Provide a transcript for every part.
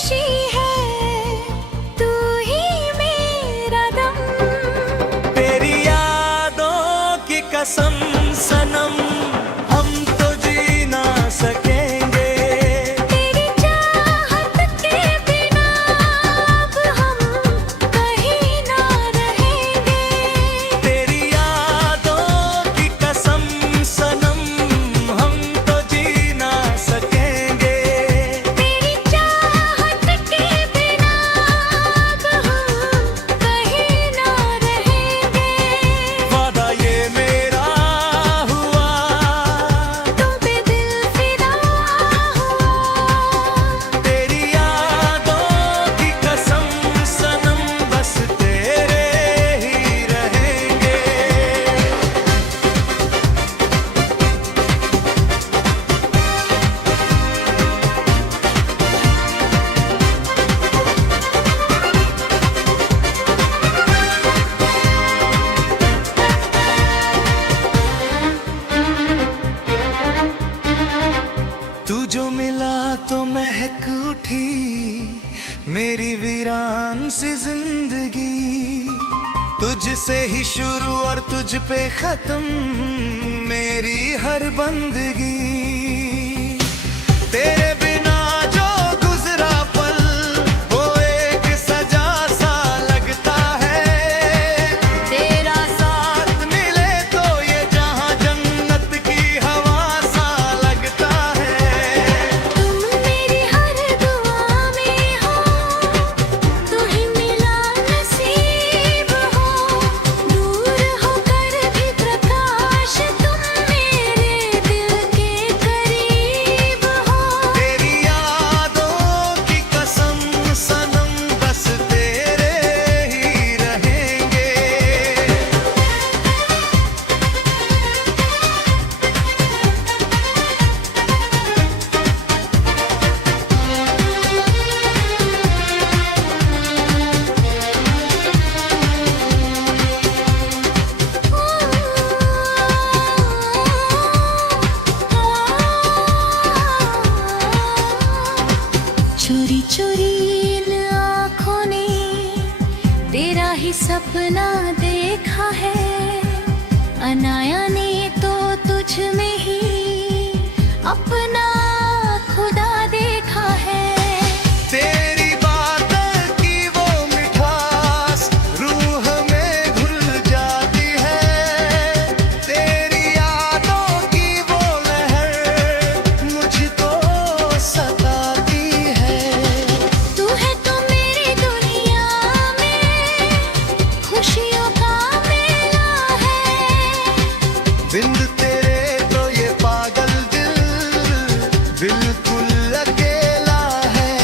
खुशी है, तू ही मेरा दम। तेरी यादों की कसम सनम, हम तो जी ना सकेंगे। तेरी चाहत के बिना अब हम कहीं ना रहेंगे। तेरी यादों की कसम सनम, हम तो जी ना सकेंगे। तेरी चाहत के बिना अब हम कहीं ना रहेंगे। वादा ये मेरा हुआ, तुम पे दिल फिदा हुआ। तेरी यादों की कसम सनम, बस तेरे ही रहेंगे। तू जो मिला तो महक उठी मेरी वीरान सी जिंदगी। तुझसे ही शुरू और तुझ पे खत्म मेरी हर बंदगी। तेरे बिना जो गुजरा पल वो एक सजा सा लगता है। तेरा साथ मिले तो ये जहां जन्नत की हवा सा लगता है। तुम मेरी हर दुआ में हो, तू ही मिला नसीब हो। दूर होकर भी प्रकाश तुम मेरे दिल के करीब हो। तेरी यादों की कसम सनम, बस तेरे ही रहेंगे। चोरी चोरी इन आँखों ने तेरा ही सपना देखा है। अनाया ने तो तुझ में ही अपना खुदा देखा है। तेरी बातों की वो मिठास रूह में घुल जाती है। तेरी यादों की वो लहर मुझको सताती है। तू है तो मेरी दुनिया में खुशियों का मेला है। बिन तेरे तो ये पागल दिल बिल्कुल अकेला है।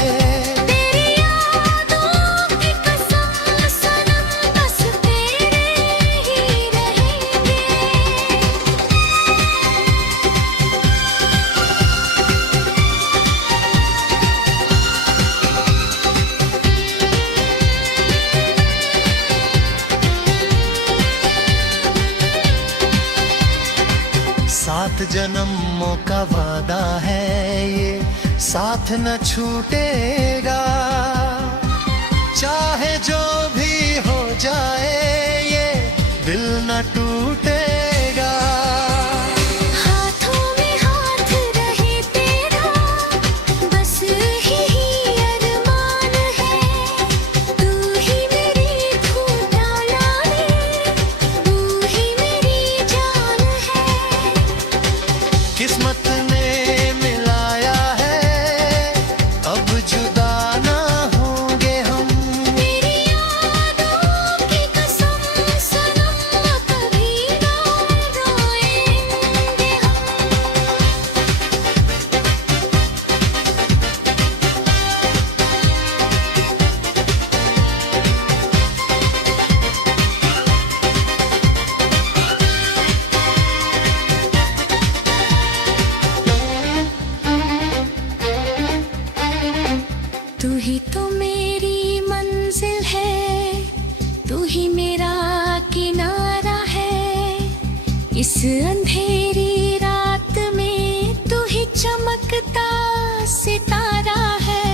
तेरी यादों की कसम सनम, बस तेरे ही रहेंगे। सात जन्मों का वादा है ये, साथ न छूटेगा। चाहे जो भी हो जाए ये दिल न टूटेगा। हाथों में हाथ रहे तेरा, बस यही अरमान है। तू ही मेरी धूप डाला है, तू ही मेरी जान है। किस्मत ने मिलाया है, अब जुदा ना होंगे हम। तेरी यादों की कसम सनम, कभी ना रोएंगे हम। तू ही तो मेरी मंजिल है, तू ही मेरा किनारा है। इस अंधेरी रात में तू ही चमकता सितारा है।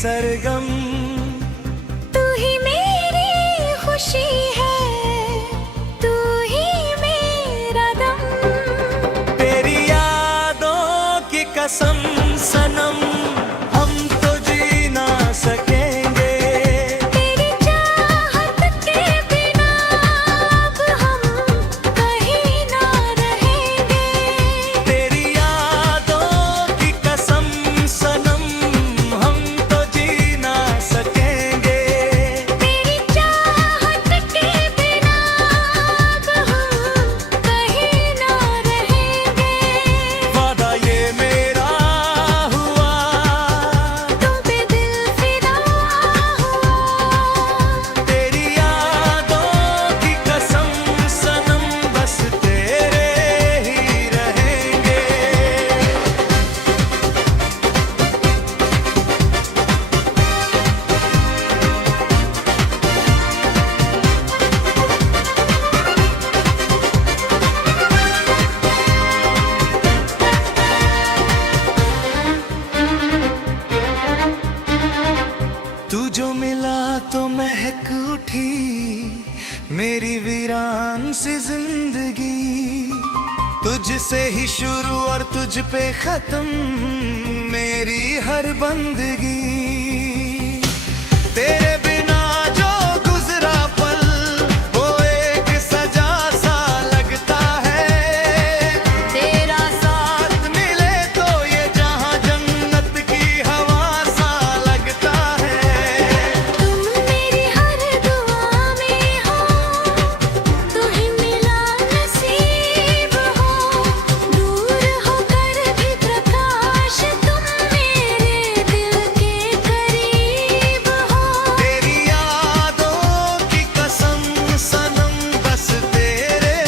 सरगम। तू ही मेरी खुशी है, तू ही मेरा दम। तेरी यादों की कसम सनम, हम तो जी ना सकेंगे। तेरी चाहत के बिना अब हम कहीं ना रहेंगे। तेरी यादों की कसम सनम, हम तो जी ना सकेंगे। तेरी चाहत के बिना अब हम कहीं ना रहेंगे। वादा ये मेरा हुआ, तुम पे दिल फिदा हुआ। तेरी यादों की कसम सनम, बस तेरे ही रहेंगे। तू जो मिला तो महक उठी मेरी वीरान सी जिंदगी। तुझसे ही शुरू और तुझ पे खत्म मेरी हर बंदगी। तेरे बिना जो गुजरा पल, वो एक सजा सा लगता है। तेरा साथ मिले तो ये जहां जन्नत की हवा सा लगता है। तुम मेरी हर दुआ में हो, तू ही मिला नसीब हो। दूर होकर भी प्रकाश तुम मेरे दिल के करीब हो। तेरी यादों की कसम सनम, बस तेरे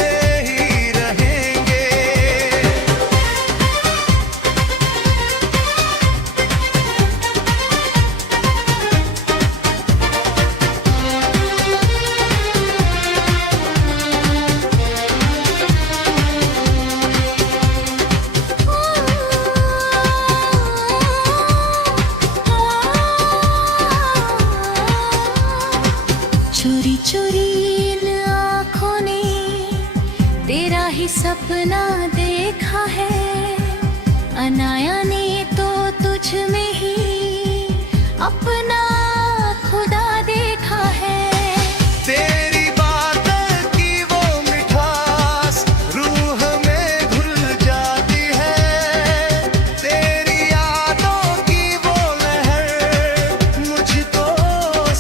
ही रहेंगे। चोरी चोरी इन आँखों ने तेरा ही सपना देखा है। अनाया ने तो तुझ में ही अपना खुदा देखा है। तेरी बातों की वो मिठास रूह में घुल जाती है। तेरी यादों की वो लहर मुझको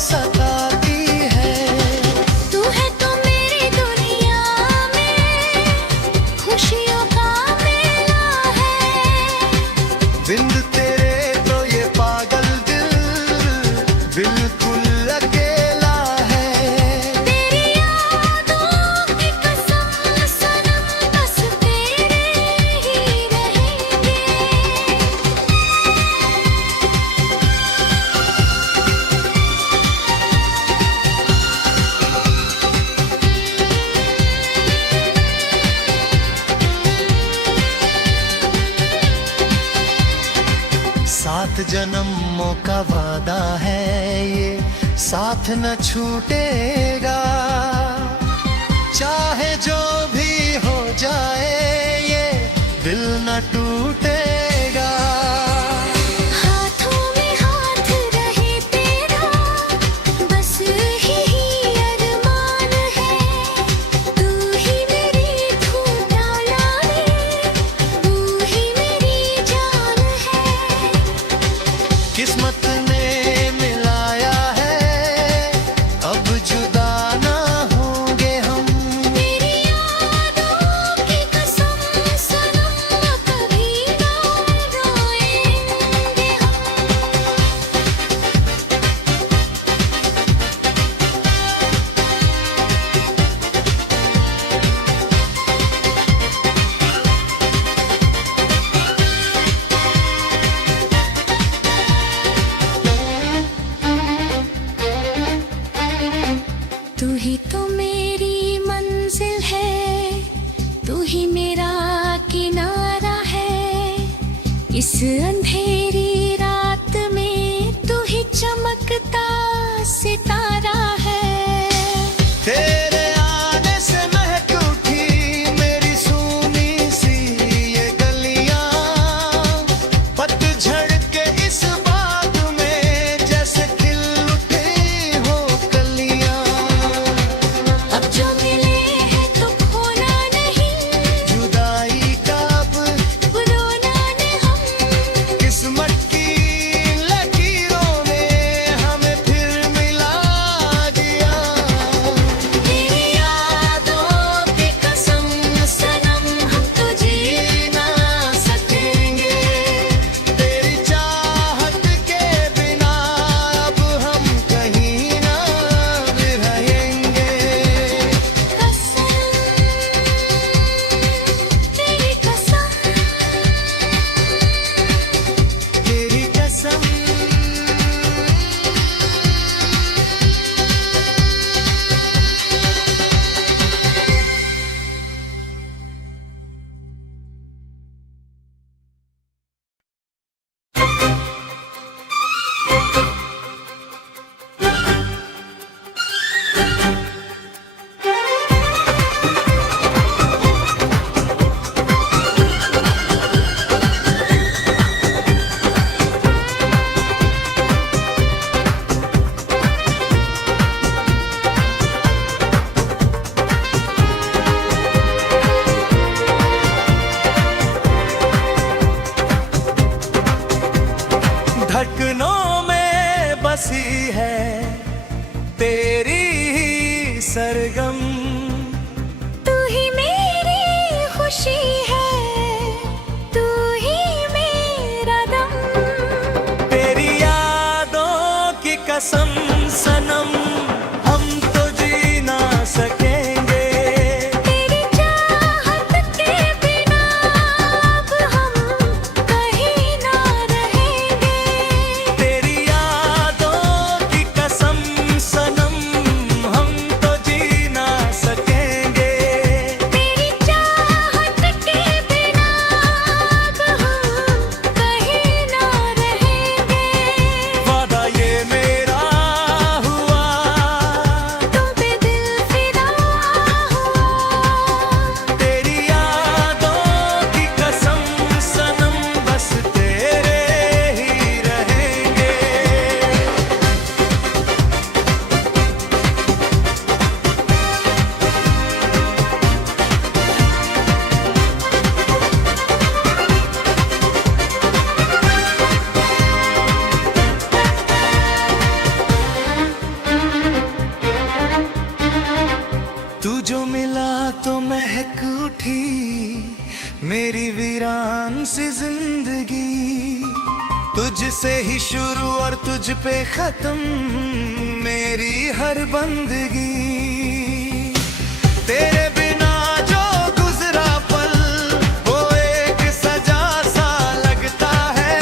सताती है। तू है तो मेरी दुनिया में खुशियों का मेला है। बिन तेरे तो ये पागल दिल बिल्कुल अकेला है। तेरी यादों की कसम सनम, बस तेरे ही रहेंगे। सात जन्मों का वादा है ये, साथ न छूटेगा। चाहे जो भी हो जाए ये दिल न टूटेगा। हाथों में हाथ रहे तेरा, बस यही अरमान है। तू ही मेरी धूप डाले, तू ही मेरी जान है। किस्मत ने मिलाया है, अब जुदा ना होंगे हम। तेरी यादों की कसम बसी है तेरी ही सरगम। तू ही मेरी खुशी है, तू ही मेरा दम। तेरी यादों की कसम सनम, हम तो जी ना सकेंगे। तेरी चाहत के बिना अब हम कहीं ना रहेंगे। तेरी यादों की कसम सनम, हम तो जी ना सकेंगे। तेरी चाहत के बिना अब हम कहीं ना रहेंगे। वादा ये मेरा हुआ, तुम पे दिल फिदा हुआ। तेरी यादों की कसम सनम, बस तेरे ही रहेंगे। तू जो मिला तो महक उठी मेरी वीरान सी जिंदगी। तुझसे ही शुरू और तुझ पे खत्म मेरी हर बंदगी। तेरे बिना जो गुजरा पल वो एक सजा सा लगता है।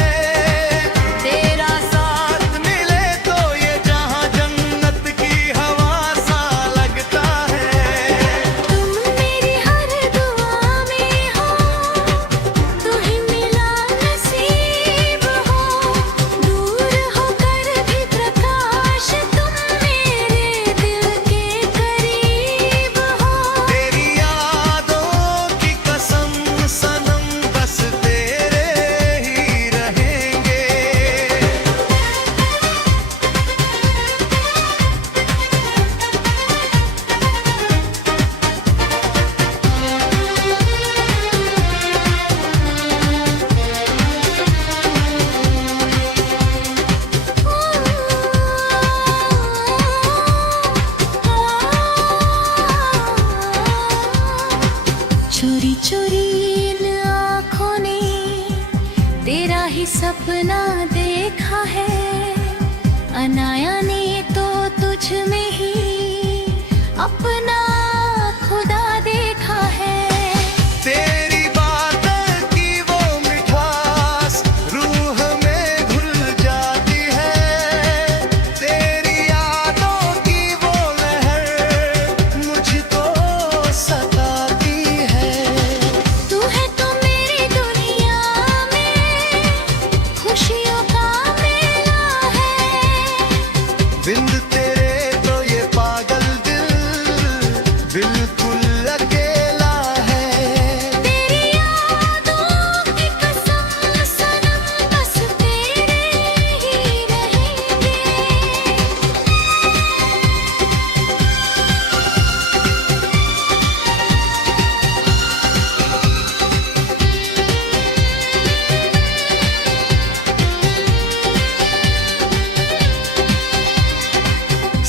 तेरा साथ मिले तो ये जहां जन्नत की हवा सा लगता है। तुम मेरी हर दुआ में हो, तू ही मिला नसीब हो। दूर होकर भी प्रकाश तुम मेरे दिल के करीब हो। तेरी यादों की कसम सनम, बस तेरे ही रहेंगे। चोरी चोरी इन आँखों ने तेरा ही सपना देखा है। अनाया ने तो तुझ में ही अपना खुदा देखा है। तेरी बातों की वो मिठास रूह में घुल जाती है। तेरी यादों की वो लहर मुझको सताती है। तू है तो मेरी दुनिया में खुशियों का मेला है। बिन तेरे तो ये पागल दिल बिल्कुल अकेला है। तेरी यादों की कसम सनम, बस तेरे ही रहेंगे।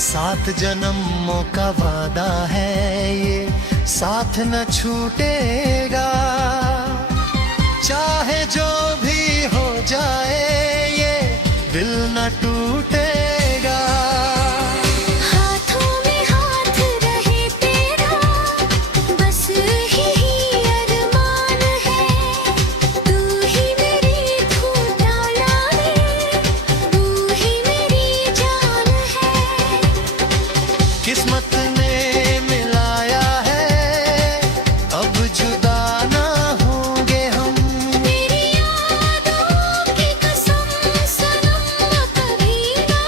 सात जन्मों का वादा है ये, साथ न छूटेगा। चाहे जो भी हो जाए ये दिल न टूटेगा। हाथों में हाथ रहे तेरा, बस यही अरमान है। तू ही मेरी धूम डाला है, तू ही मेरी जान है। किस्मत ने मिलाया है, अब जुदा ना होंगे हम। तेरी यादों की कसम सनम, कभी ना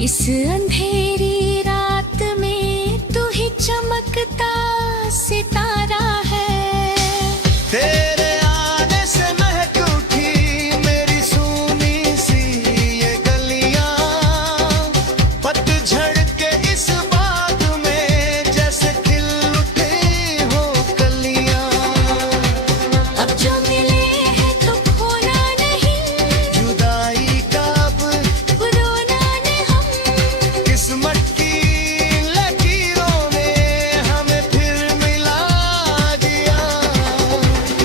इस अंधेरी रात में तू ही चमकता सितारा है। तेरे आने से महक उठी मेरी सूनी सी ये गलियां, पतझड़ के इस बाग में जैसे खिल उठी हो कलियां। अब जो मिले हैं तो खोना नहीं, जुदाई का अब रोना ने हम, किस्मत की लकीरों ने हमें फिर मिला दिया।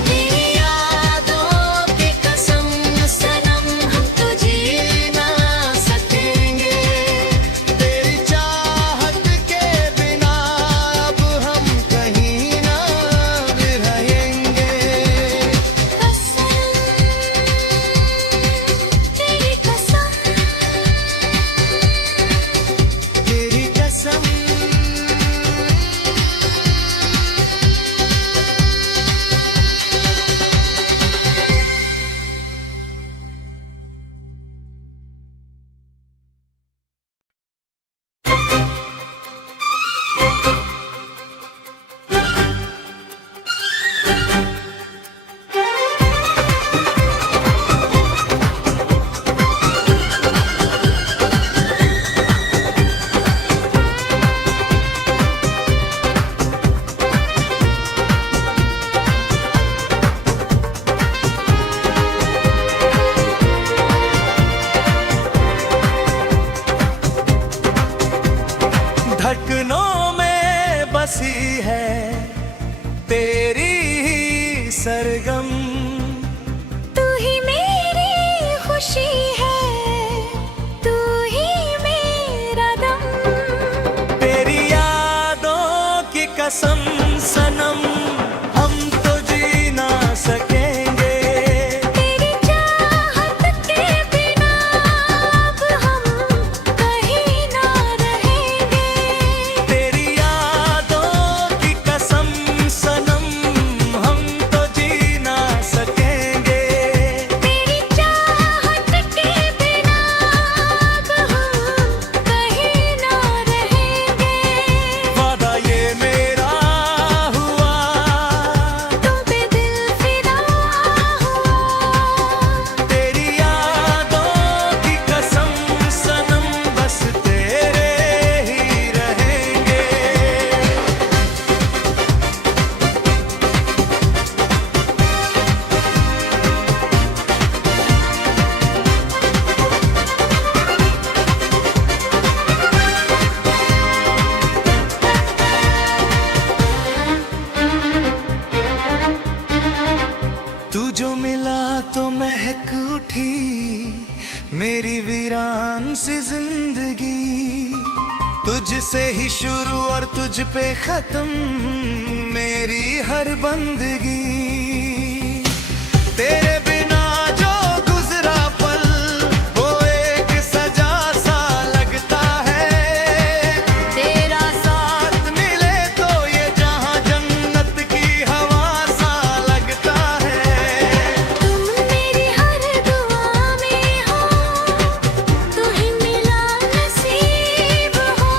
तेरी यादों की कसम सनम हम तो जी ना सकेंगे। तेरी चाहत के बिना अब हम कहीं ना रहेंगे। कसम तेरी कसम, तेरी कसम। धड़कनों में बसी है तेरी ही सरगम, तू ही मेरी खुशी है, तू ही मेरा दम। तेरी यादों की कसम सनम हम तो जी ना सकेंगे। तेरी चाहत के बिना अब हम कहीं ना रहेंगे। तेरी यादों की कसम सनम हम तो जी ना सकेंगे। तेरी चाहत के बिना अब हम कहीं ना रहेंगे। वादा ये मेरा हुआ, तुम पे दिल फिदा हुआ। तेरी यादों की कसम सनम बस तेरे ही रहेंगे। तू जो मिला तो महक उठी मेरी वीरान सी जिंदगी। तुझसे ही शुरू और तुझ पे खत्म मेरी हर बंदगी। तेरे बिना जो गुजरा पल वो एक सजा सा लगता है। तेरा साथ मिले तो ये जहां जन्नत की हवा सा लगता है। तुम मेरी हर दुआ में हो, तू ही मिला नसीब हो।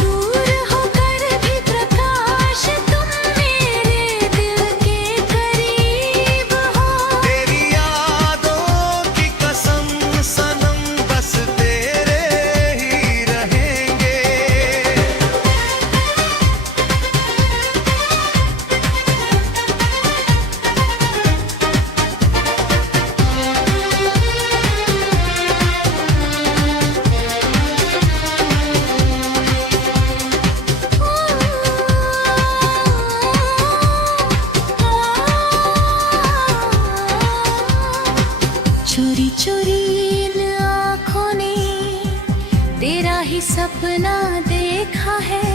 दूर होकर भी प्रकाश तुम मेरे दिल के करीब हो। तेरी यादों की कसम सनम बस तेरे ही रहेंगे। चोरी चोरी इन आँखों ने तेरा ही सपना देखा है।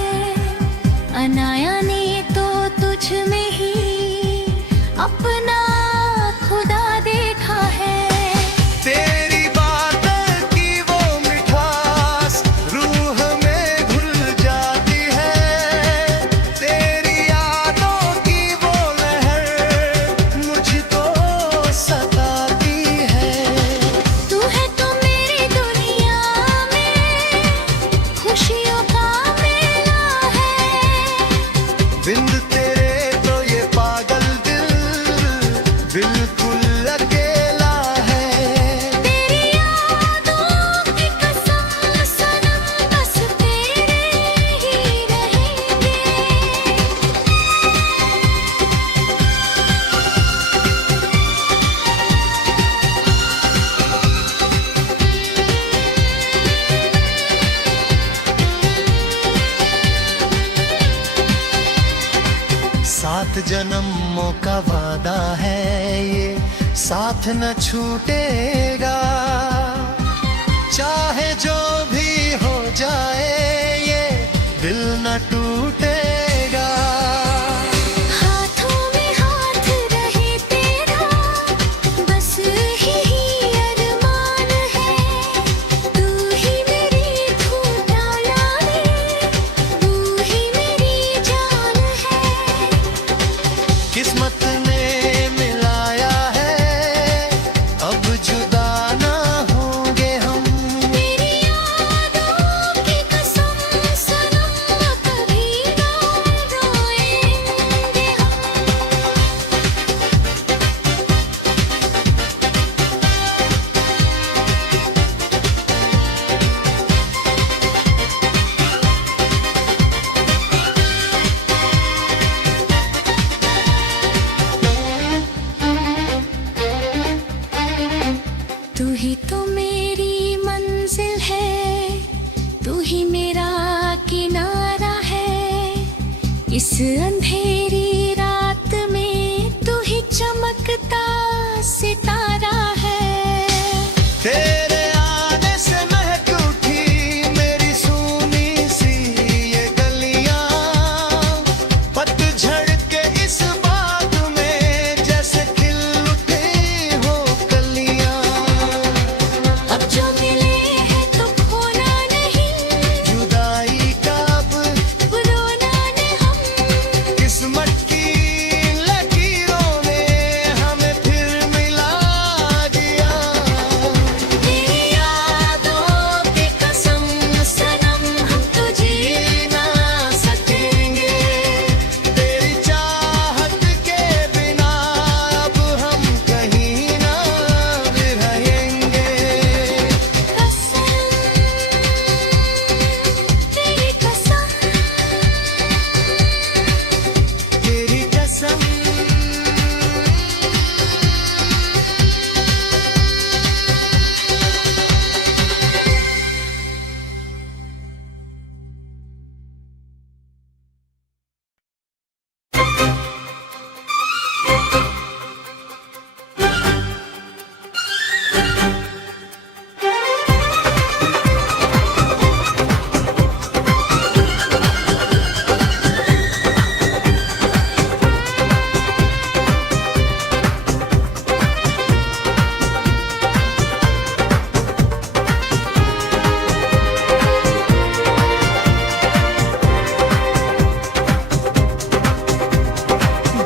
अनाया ने तो तुझ में ही अपना खुदा देखा है। तेरी बातों की वो मिठास रूह में घुल जाती है। तेरी यादों की वो लहर मुझको सताती है। तू है तो मेरी दुनिया में सात जन्मों का वादा है ये, साथ न छूटेगा। चाहे जो भी हो जाए ये दिल न टूटेगा। हाथों में हाथ रहे तेरा, बस यही अरमान है। तू ही मेरी धूप डाला है, तू ही मेरी जान है। किस्मत ने मिलाया है, अब जुदा ना होंगे हम। तेरी यादों की कसम सनम, कभी ना रोएंगे हम। तू ही तो मेरी मंजिल है, तू ही मेरा किनारा है। इस अंधेरी रात में तू ही चमकता सितारा है। तेरे आने से महक उठी मेरी सूनी सी ये गलियां, पतझड़ के इस बाग में जैसे खिल उठी हो कलियां। अब जो मिले हैं तो खोना नहीं, जुदाई का अब रोना ने हम। किस्मत की लकीरों ने हमें फिर मिला दिया। तेरी यादों की कसम सनम, हम तो जी ना सकेंगे। तेरी चाहत के बिना अब हम कहीं ना भी रहेंगे। कसम, तेरी कसम। तेरी कसम।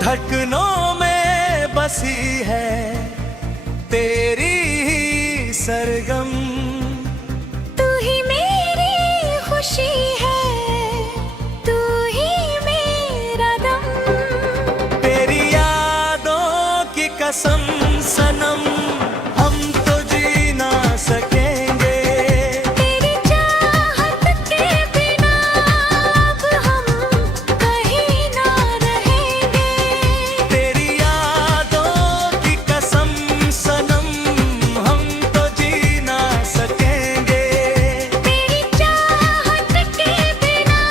धड़कनों में बसी है तेरी ही सरगम। तू ही मेरी खुशी है, तू ही मेरा दम। तेरी यादों की कसम सनम, हम तो जी ना सकेंगे। तेरी चाहत के बिना अब हम कहीं ना रहेंगे। तेरी यादों की कसम सनम, हम तो जी ना सकेंगे। तेरी चाहत के बिना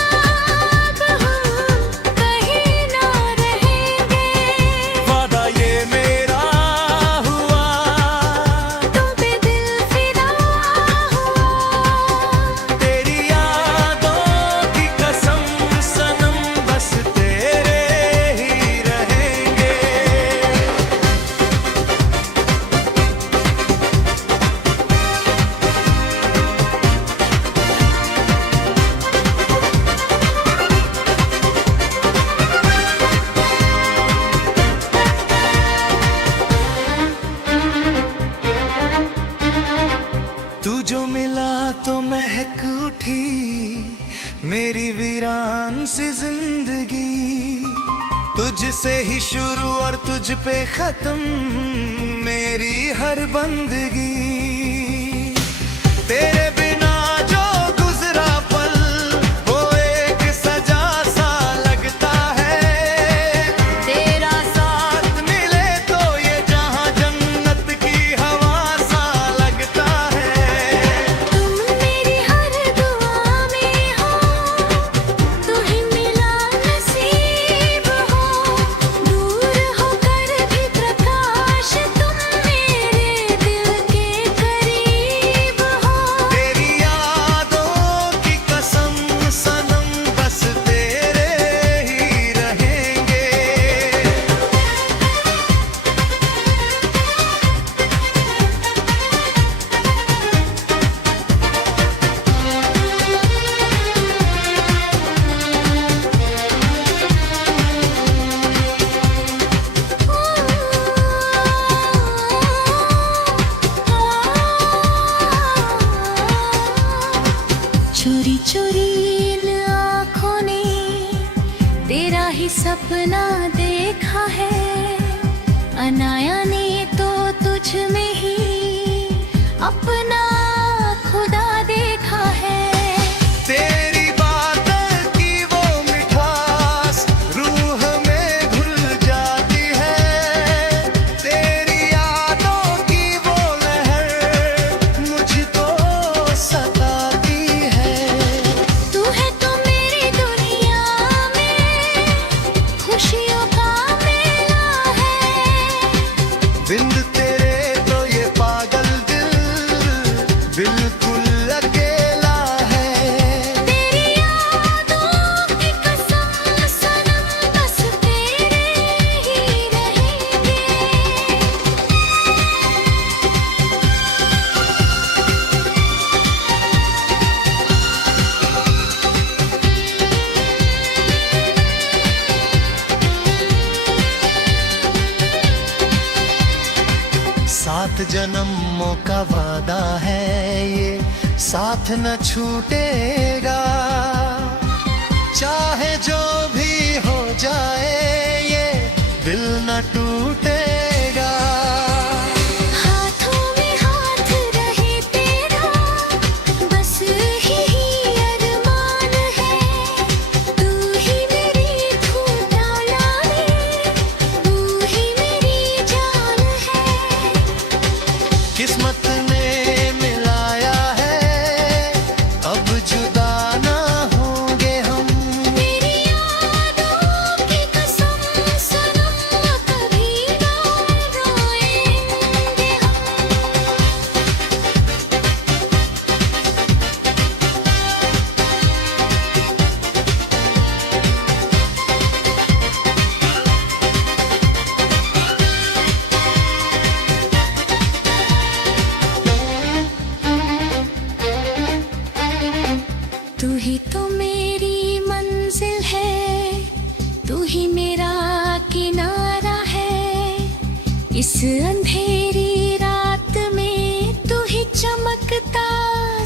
अब हम कहीं ना रहेंगे। वादा ये मेरा हुआ, तुम पे दिल फिदा हुआ। तेरी यादों की कसम सनम, बस तेरे ही रहेंगे। तू जो मिला तो महक उठी मेरी वीरान सी जिंदगी। तुझसे ही शुरू और तुझ पे खत्म मेरी हर बंदगी। तेरे बिना जो गुजरा पल वो एक सजा सा लगता है। तेरा साथ मिले तो ये जहां जन्नत की हवा सा लगता है। तुम मेरी हर दुआ में हो, तू ही मिला नसीब हो। चोरी चोरी इन आँखों ने तेरा ही सपना देखा है, अनाया ने तो तुझ में ही अपना खुदा देखा है। तेरी बातों की वो मिठास रूह में घुल जाती है, तेरी यादों की वो लहर मुझको सताती है। तू है तो मेरी दुनिया में खुशियों का मेला है, बिन तेरे तो ये पागल दिल बिल्कुल अकेला है। तेरी यादों की कसम सनम बस तेरे ही रहेंगे। सात जन्मों का वादा है ये, साथ न छूटेगा, चाहे जो भी हो जाए ये दिल न टूटेगा। हाथों में हाथ रहे तेरा बस यही अरमान है, तू ही मेरी धूप डाला तू ही मेरी जान है। किस्मत ने मिलाया है, अब जुदा ना होंगे हम। तेरी यादों की कसम सनम कभी ना रोएंगे हम। तू ही तो मेरी मंजिल है, तू ही मेरा किनारा है, इस अंधेरी रात में तू ही चमकता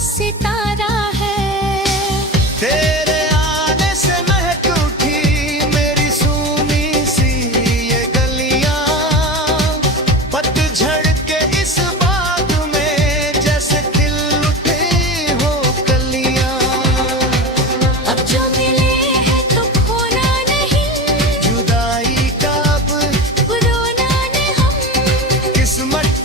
सितारा है। तेरे आने से महक उठी मेरी सूनी सी ये गलियां, पतझड़ के इस बाग में जैसे खिल उठी हो कलियां। अब जो मिले हैं तो खोना नहीं, जुदाई का अब रोना नहीं हम। किस्मत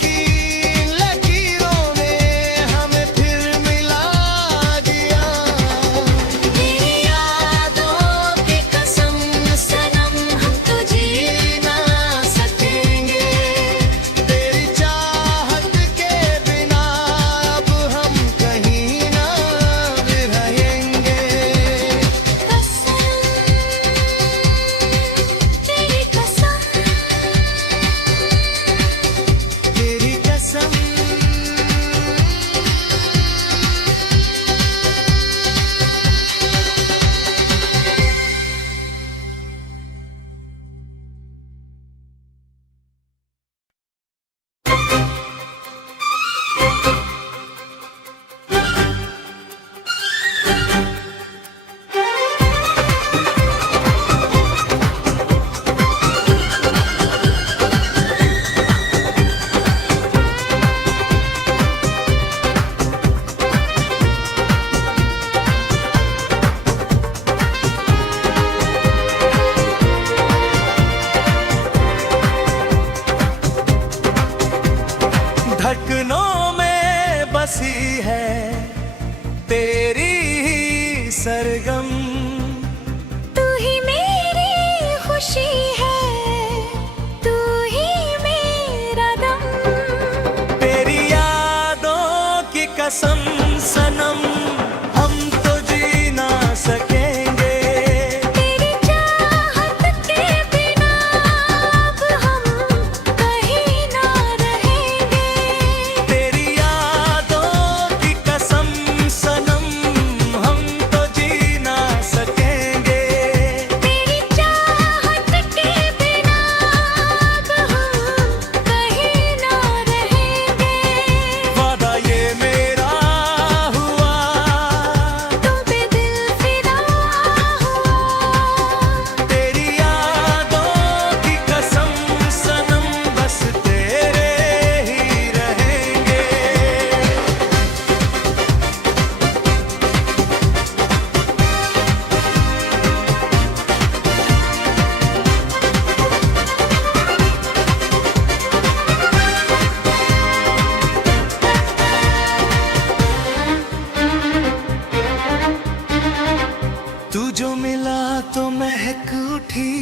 महक उठी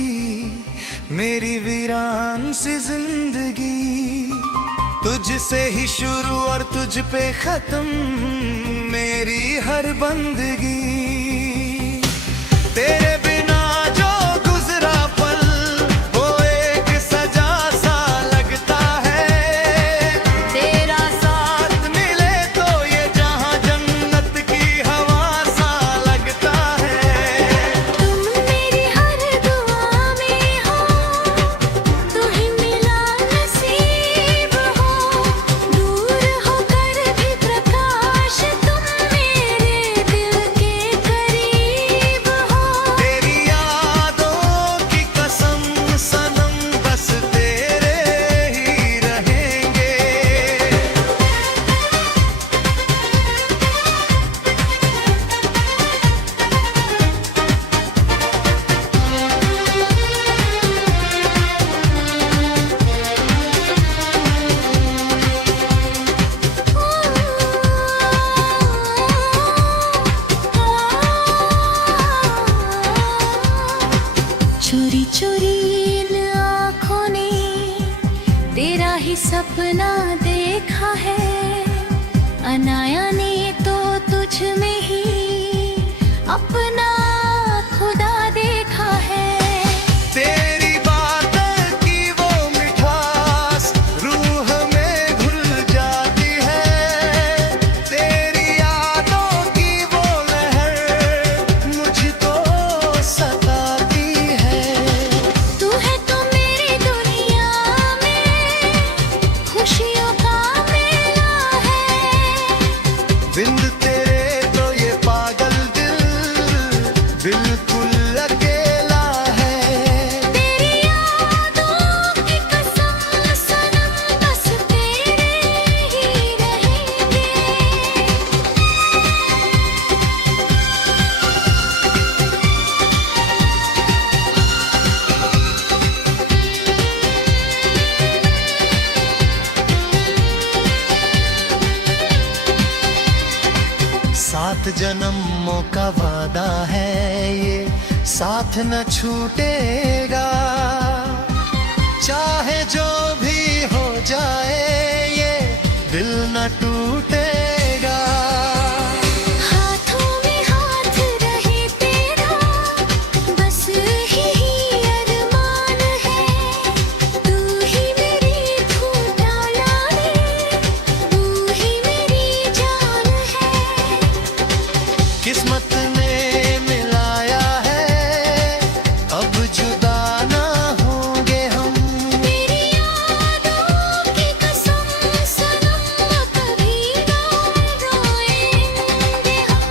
मेरी वीरान सी जिंदगी, तुझसे ही शुरू और तुझ पे खत्म मेरी हर बंदगी। तेरे बिना जो गुजरा पल वो एक सजा सा लगता है, तेरा साथ मिले तो ये जहां जन्नत की हवा सा लगता है। तुम मेरी हर दुआ में हो, तू ही मिला नसीब हो, दूर होकर भी प्रकाश तुम मेरे दिल के करीब हो। तेरी यादों की कसम सनम बस तेरे ही रहेंगे। चोरी चोरी इन आँखों ने तेरा ही सपना देखा है, अनाया ने तो तुझ में ही अपना खुदा देखा है। तेरी बातों की वो मिठास रूह में घुल जाती है, तेरी यादों की वो लहर मुझको सताती है। तू है तो मेरी दुनिया में खुशियों का मेला है, बिन तेरे तो ये पागल दिल बिल्कुल अकेला है। तेरी यादों की कसम सनम बस तेरे ही रहेंगे। सात जन्मों का वादा है ये साथ न छूटेगा, चाहे जो भी हो जाए ये दिल न टूटेगा। हाथों में हाथ रहे तेरा बस यही अरमान है, तू ही मेरी धूप डाला है, तू ही मेरी जान है। किस्मत ने मिलाया है अब जुदा ना होंगे हम। तेरी यादों की कसम सनम कभी ना रोएंगे हम।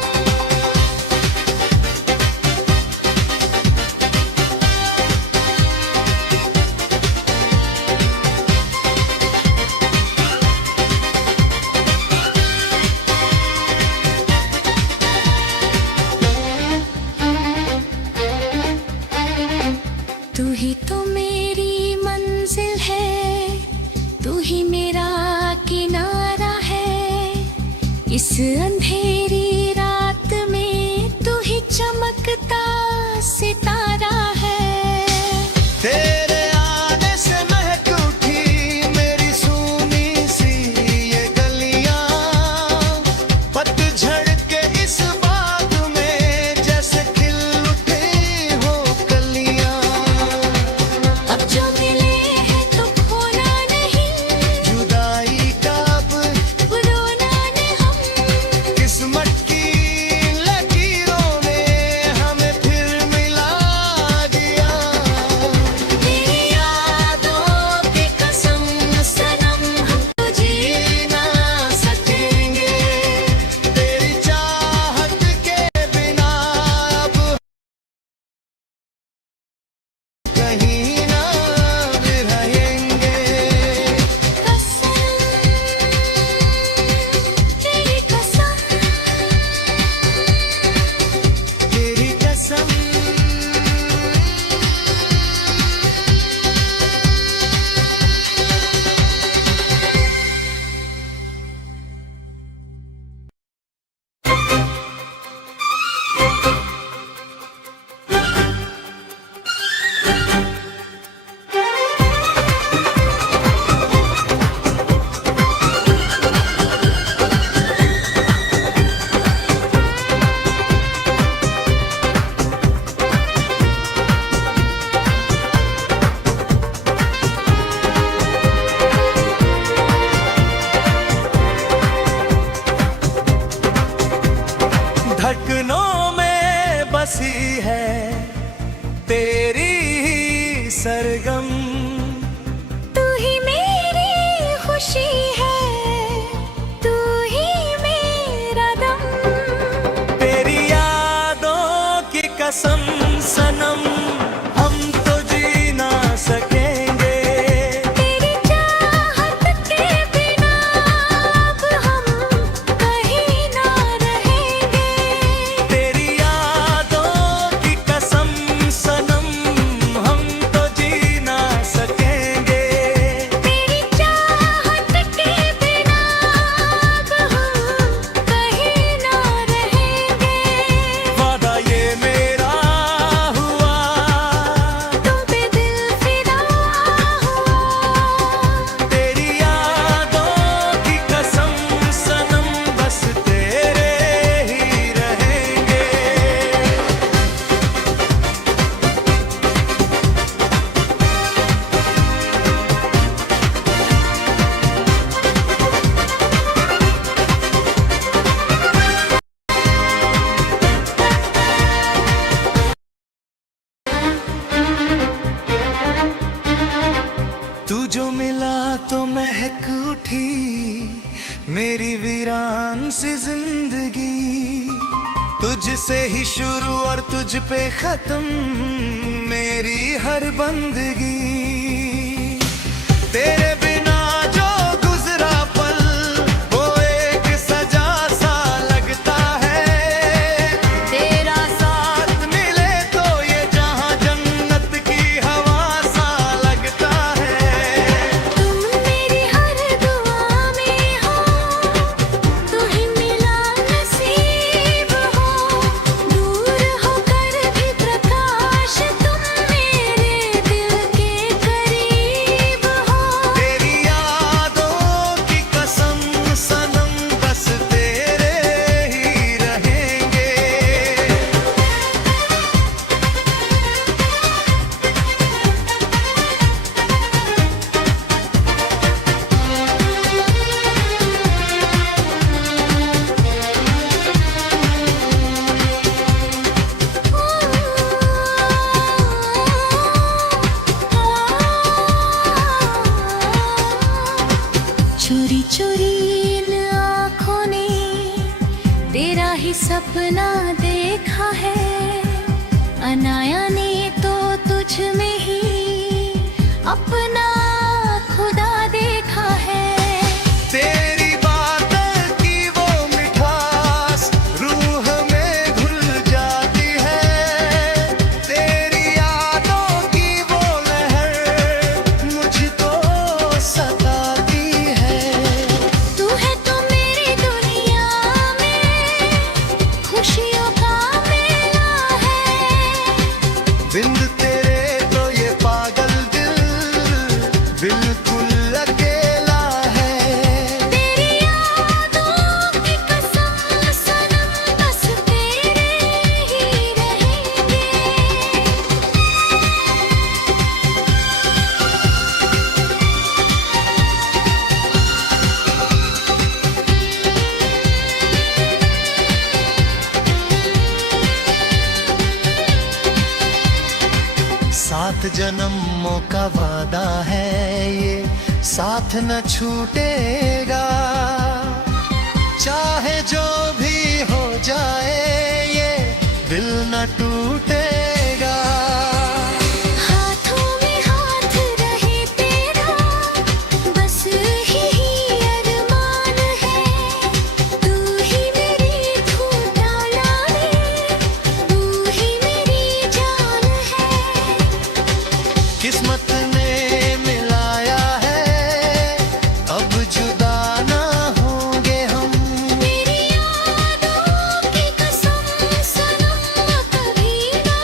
धड़कनों में बसी है तेरी ही सरगम। तू ही मेरी खुशी है, तू ही मेरा दम। तेरी यादों की कसम सनम, हम तो जी ना सकेंगे। तेरी चाहत के बिना अब हम कहीं ना रहेंगे। तेरी यादों की कसम सनम, हम तो जी ना सकेंगे। तेरी चाहत के बिना अब हम कहीं ना रहेंगे। वादा ये मेरा हुआ, तुम पे दिल फिदा हुआ। तेरी यादों की कसम सनम, बस तेरे ही रहेंगे। तू जो मिला तो महक उठी मेरी वीरान सी जिंदगी। तुझसे ही शुरू और तुझ पे खत्म मेरी हर बंदगी। तेरे बिना जो गुजरा पल, वो एक सजा सा लगता है। तेरा साथ मिले तो ये जहां जन्नत की हवा सा लगता है। तुम मेरी हर दुआ में हो, तू ही मिला नसीब हो। दूर होकर भी प्रकाश तुम मेरे दिल के करीब हो। तेरी यादों की कसम सनम, बस तेरे ही रहेंगे। चोरी चोरी इन आँखों ने तेरा ही सपना देखा है। अनाया ने तो तुझ में ही अपना खुदा देखा है। तेरी बातों की वो मिठास रूह में घुल जाती है। तेरी यादों की वो लहर मुझको सताती है। तू है तो मेरी दुनिया में खुशियों का मेला है। बिन तेरे तो ये पागल दिल बिल्कुल अकेला है। तेरी यादों की कसम सनम, बस तेरे ही रहेंगे। सात जन्मों का वादा है ये, साथ न छूटेगा। चाहे जो भी हो जाए ये दिल न टूटेगा। हाथों में हाथ रहे तेरा, बस यही अरमान है। तू ही मेरी धूप डाला है, तू ही मेरी जान है। किस्मत ने मिलाया है, अब जुदा ना होंगे हम। मेरी यादों की कसम सनम, कभी ना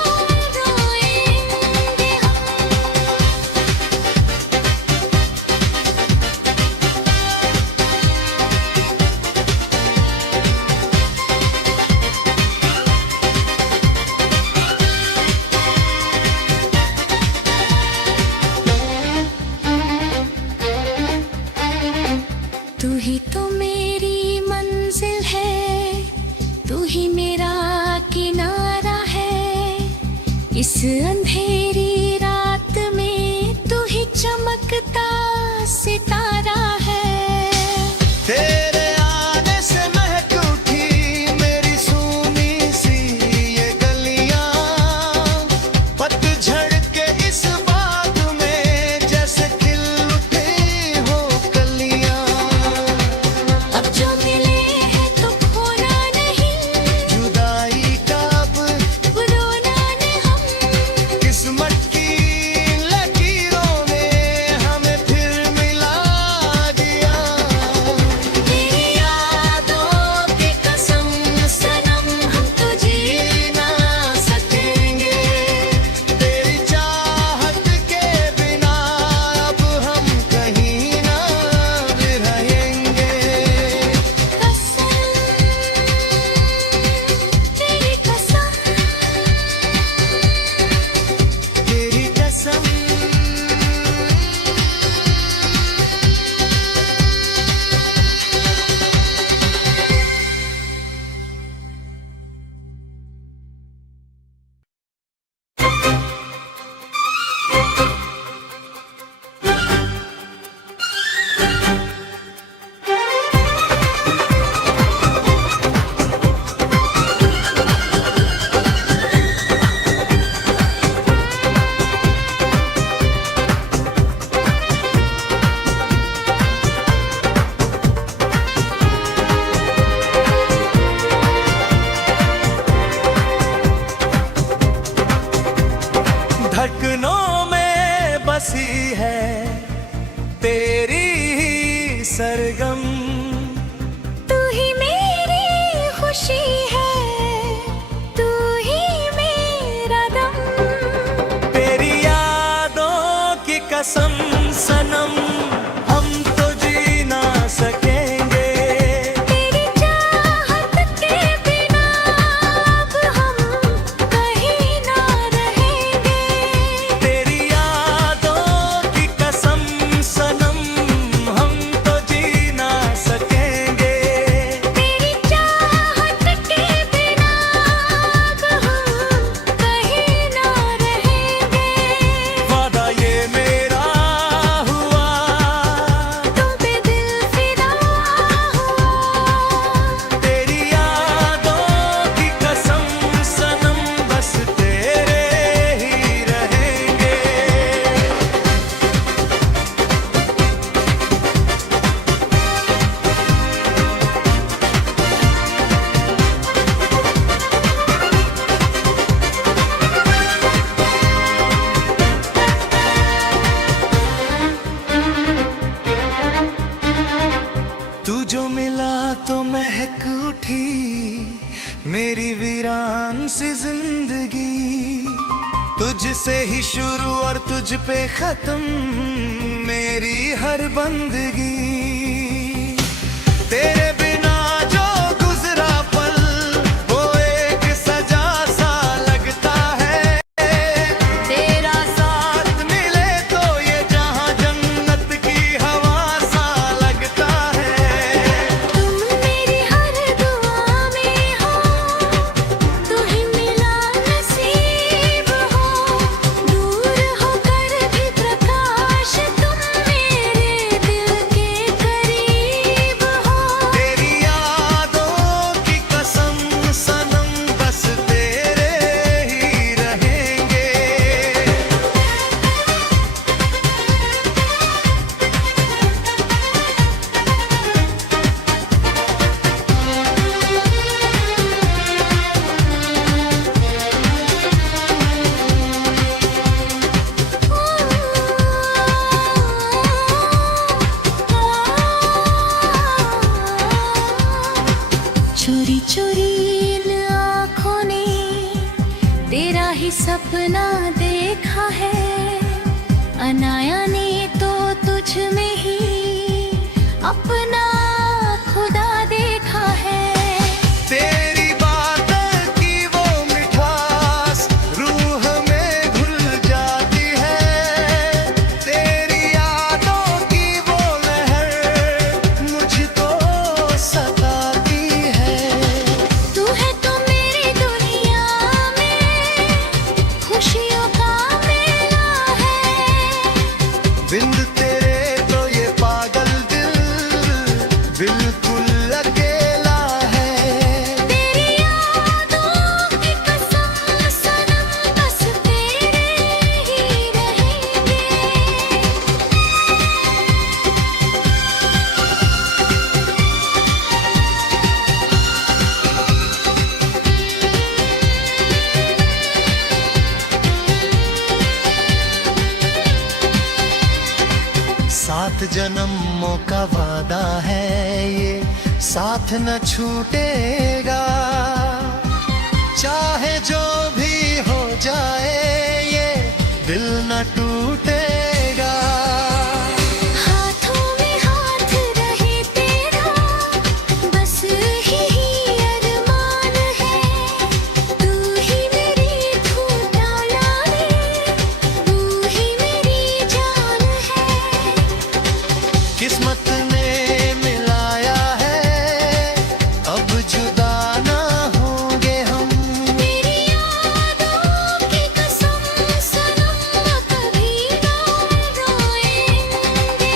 इस अंधेरी रात में तू ही चमकता सितारा है। तेरे आने से महक उठी मेरी सूनी सी ये गलियां, पतझड़ के इस बाग में जैसे खिल उठी हो कलियां। अब जो मिले हैं तो खोना नहीं, जुदाई का अब रोना नहीं हम। किस्मत की लकीरों ने हमें फिर मिला दिया। तेरी यादों की कसम सनम हम तो जी ना सकेंगे। तेरी चाहत के बिना अब हम कहीं ना रहेंगे। कसम तेरी कसम, तेरी कसम। धड़कनों में बसी है तेरी ही सरगम। तू ही मेरी खुशी है, तू ही मेरा दम। तेरी यादों की कसम सनम हम तो जी ना सकेंगे। तेरी चाहत के बिना अब हम कहीं ना रहेंगे। तेरी यादों की कसम सनम हम तो जी ना सकेंगे। तेरी चाहत के बिना अब हम कहीं ना रहेंगे। वादा ये मेरा हुआ, तुम पे दिल फिदा हुआ। तेरी यादों की कसम सनम बस तेरे ही रहेंगे। तू जो मिला तो महक उठी मेरी वीरान सी जिंदगी। तुझसे ही शुरू और तुझ पे खत्म मेरी हर बंदगी। तेरे बिना जो गुजरा पल वो एक सजा सा लगता है। तेरा साथ मिले तो ये जहां जन्नत की हवा सा लगता है। तुम मेरी हर दुआ में हो, तू ही मिला नसीब हो। दूर होकर भी प्रकाश तुम मेरे दिल के करीब हो। तेरी यादों की कसम सनम बस तेरे ही रहेंगे। चोरी चोरी इन आँखों ने तेरा ही सपना देखा है। अनाया ने तो तुझ में ही अपना खुदा देखा है। तेरी बातों की वो मिठास रूह में घुल जाती है। तेरी यादों की वो लहर मुझको सताती है। तू है तो मेरी दुनिया में खुश सात जन्मों का वादा है ये, साथ न छूटेगा। चाहे जो भी हो जाए ये दिल न टूटेगा। हाथों में हाथ रहे तेरा, बस यही अरमान है। तू ही मेरी धूप डाला है, तू ही मेरी जान है। किस्मत ने मिलाया है, अब जुदा ना होंगे हम। तेरी यादों की कसम सनम, कभी ना रोएंगे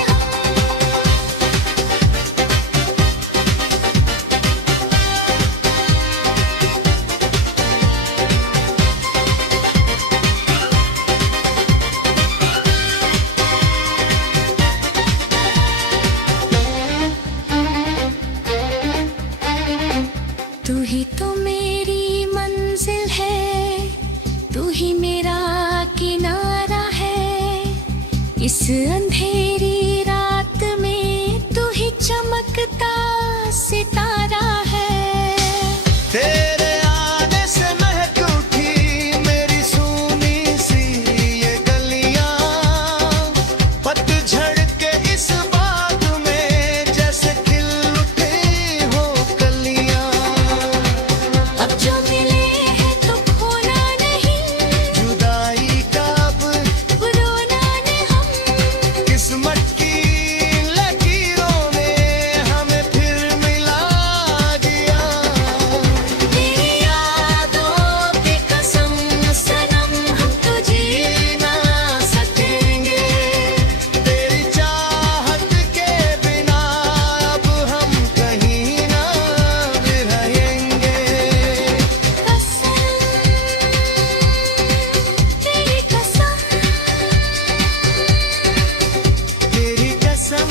तू ही तो मेरी मंजिल है, तू ही मेरा किनारा है। इस अंधेरी रात में तू ही चमकता सितारा है। तेरे आने से महक उठी मेरी सूनी सी ये गलियां, पतझड़ के इस बाग में जैसे खिल उठी हो कलियां। अब जो मिले हैं तो खोना नहीं, जुदाई का अब रोना ने हम। किस्मत की लकीरों ने हमें फिर मिला दिया। तेरी यादों की कसम सनम, हम तो जी ना सकेंगे। तेरी चाहत के बिना अब हम कहीं ना रहेंगे। कसम, तेरी कसम, तेरी कसम।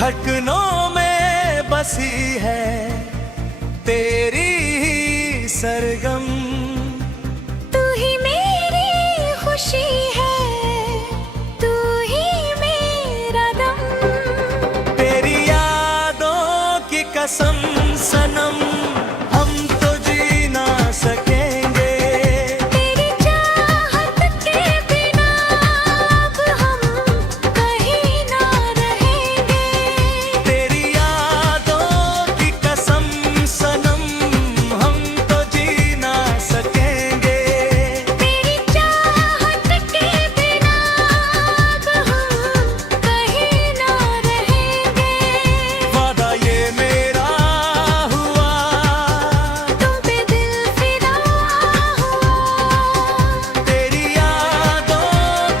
धड़कनों में बसी है तेरी ही सरगम। तू ही मेरी खुशी है, तू ही मेरा दम। तेरी यादों की कसम सनम, हम तो जी ना सकेंगे। तेरी चाहत के बिना अब हम कहीं ना रहेंगे। तेरी यादों की कसम सनम, हम तो जी ना सकेंगे। तेरी चाहत के बिना अब हम कहीं ना रहेंगे। वादा ये मेरा हुआ, तुम पे दिल फिदा हुआ। तेरी यादों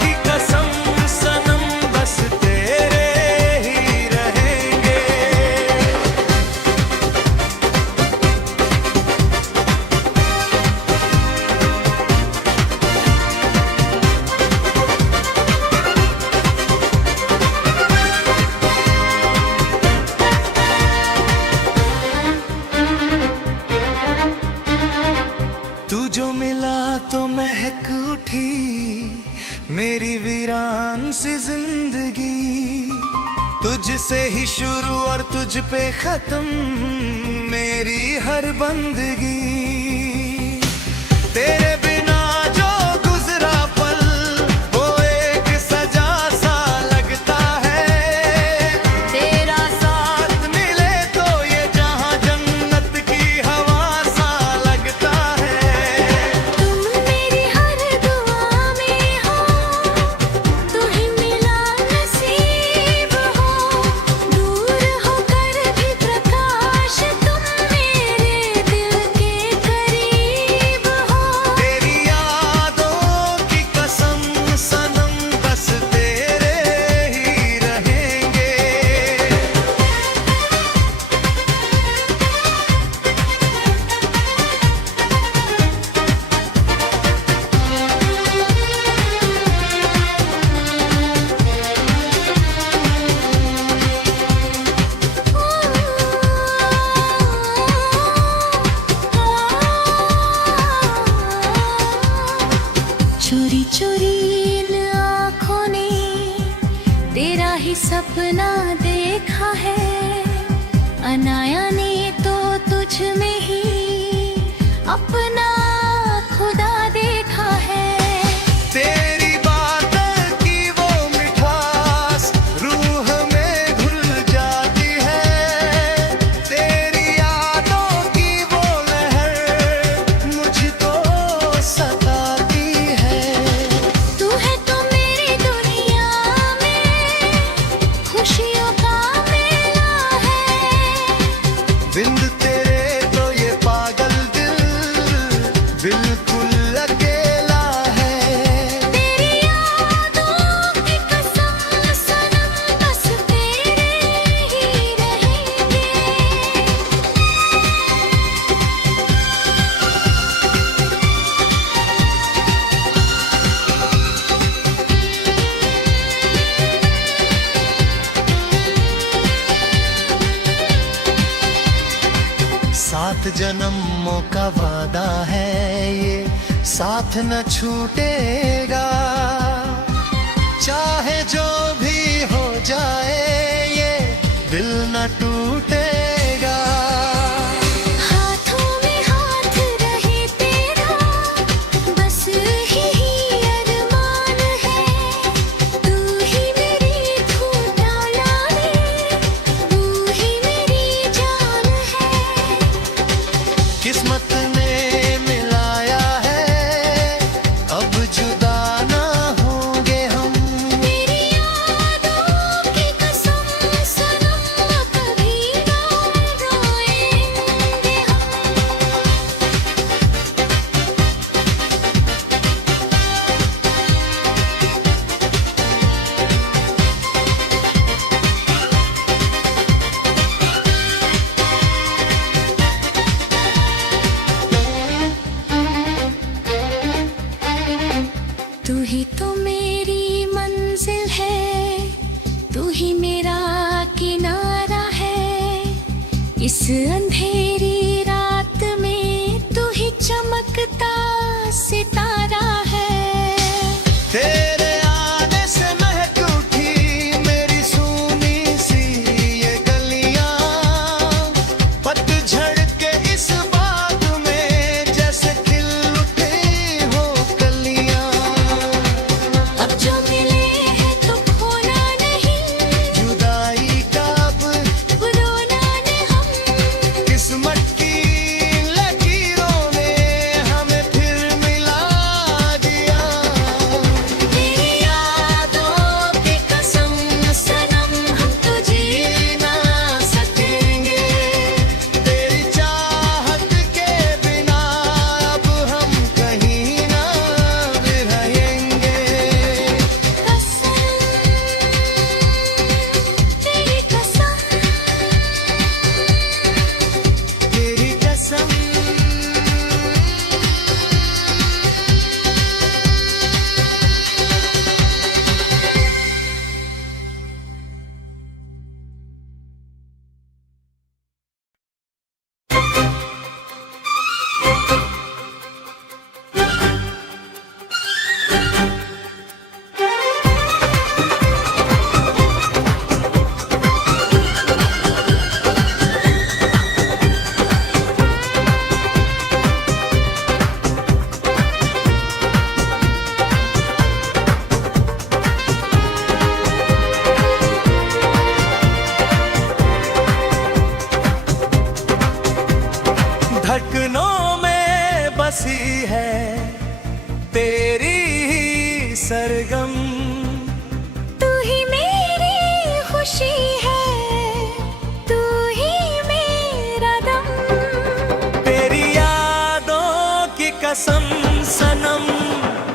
की कसम सनम, बस तेरे ही रहेंगे। तू जो मिला तो महक उठी मेरी वीरान सी जिंदगी। तुझसे ही शुरू और तुझ पे खत्म मेरी हर बंदगी। तेरे बिना जो गुजरा पल वो एक सजा सा लगता है। तेरा साथ मिले तो ये जहां जन्नत की हवा सा लगता है। तुम मेरी हर दुआ में हो, तू ही मिला नसीब हो। सपना देखा है अनाया ने तो तुझ में ही अपना खुदा देखा है। तेरी बातों की वो मिठास रूह में घुल जाती है, तेरी यादों की वो लहर मुझको सताती है। तू है तो मेरी दुनिया में खुशियों का मेला है। बिंद तेरे तो ये पागल दिल बिल्कुल अकेला है। तेरी यादों की कसम सनम बस तेरे ही रहेंगे। सात जन्मों का वादा है ये, साथ न छूटेगा। चाहे जो भी हो जाए ये दिल न टूटेगा। हाथों में हाथ रहे तेरा बस यही अरमान है। तू ही मेरी धूप डाला तू ही मेरी जान है। किस्मत ने मिलाया है अब जुदा ना होंगे हम। तेरी यादों की कसम सनम कभी ना रोएंगे हम। तू ही तो मेरी मंजिल है, तू ही मेरा किनारा है। इस अंधेरी रात में तू ही चमकता सितारा है। तेरे आने से महक उठी मेरी सूनी सी ये गलियां। पतझड़ के इस बाग में जैसे खिल उठी हो कलियां। अब जो मिले हैं तो खोना नहीं, जुदाई का अब रोना ने हम। किस्मत की लकीरों ने हमें फिर मिला दिया। तेरी यादों की कसम सनम हम तो जी ना सकेंगे। तेरी चाहत के बिना अब हम कहीं ना रहेंगे। कसम तेरी कसम तेरी कसम। धड़कनों में बसी है तेरी ही सरगम। तू ही मेरी खुशी है, तू ही मेरा दम। तेरी यादों की कसम सनम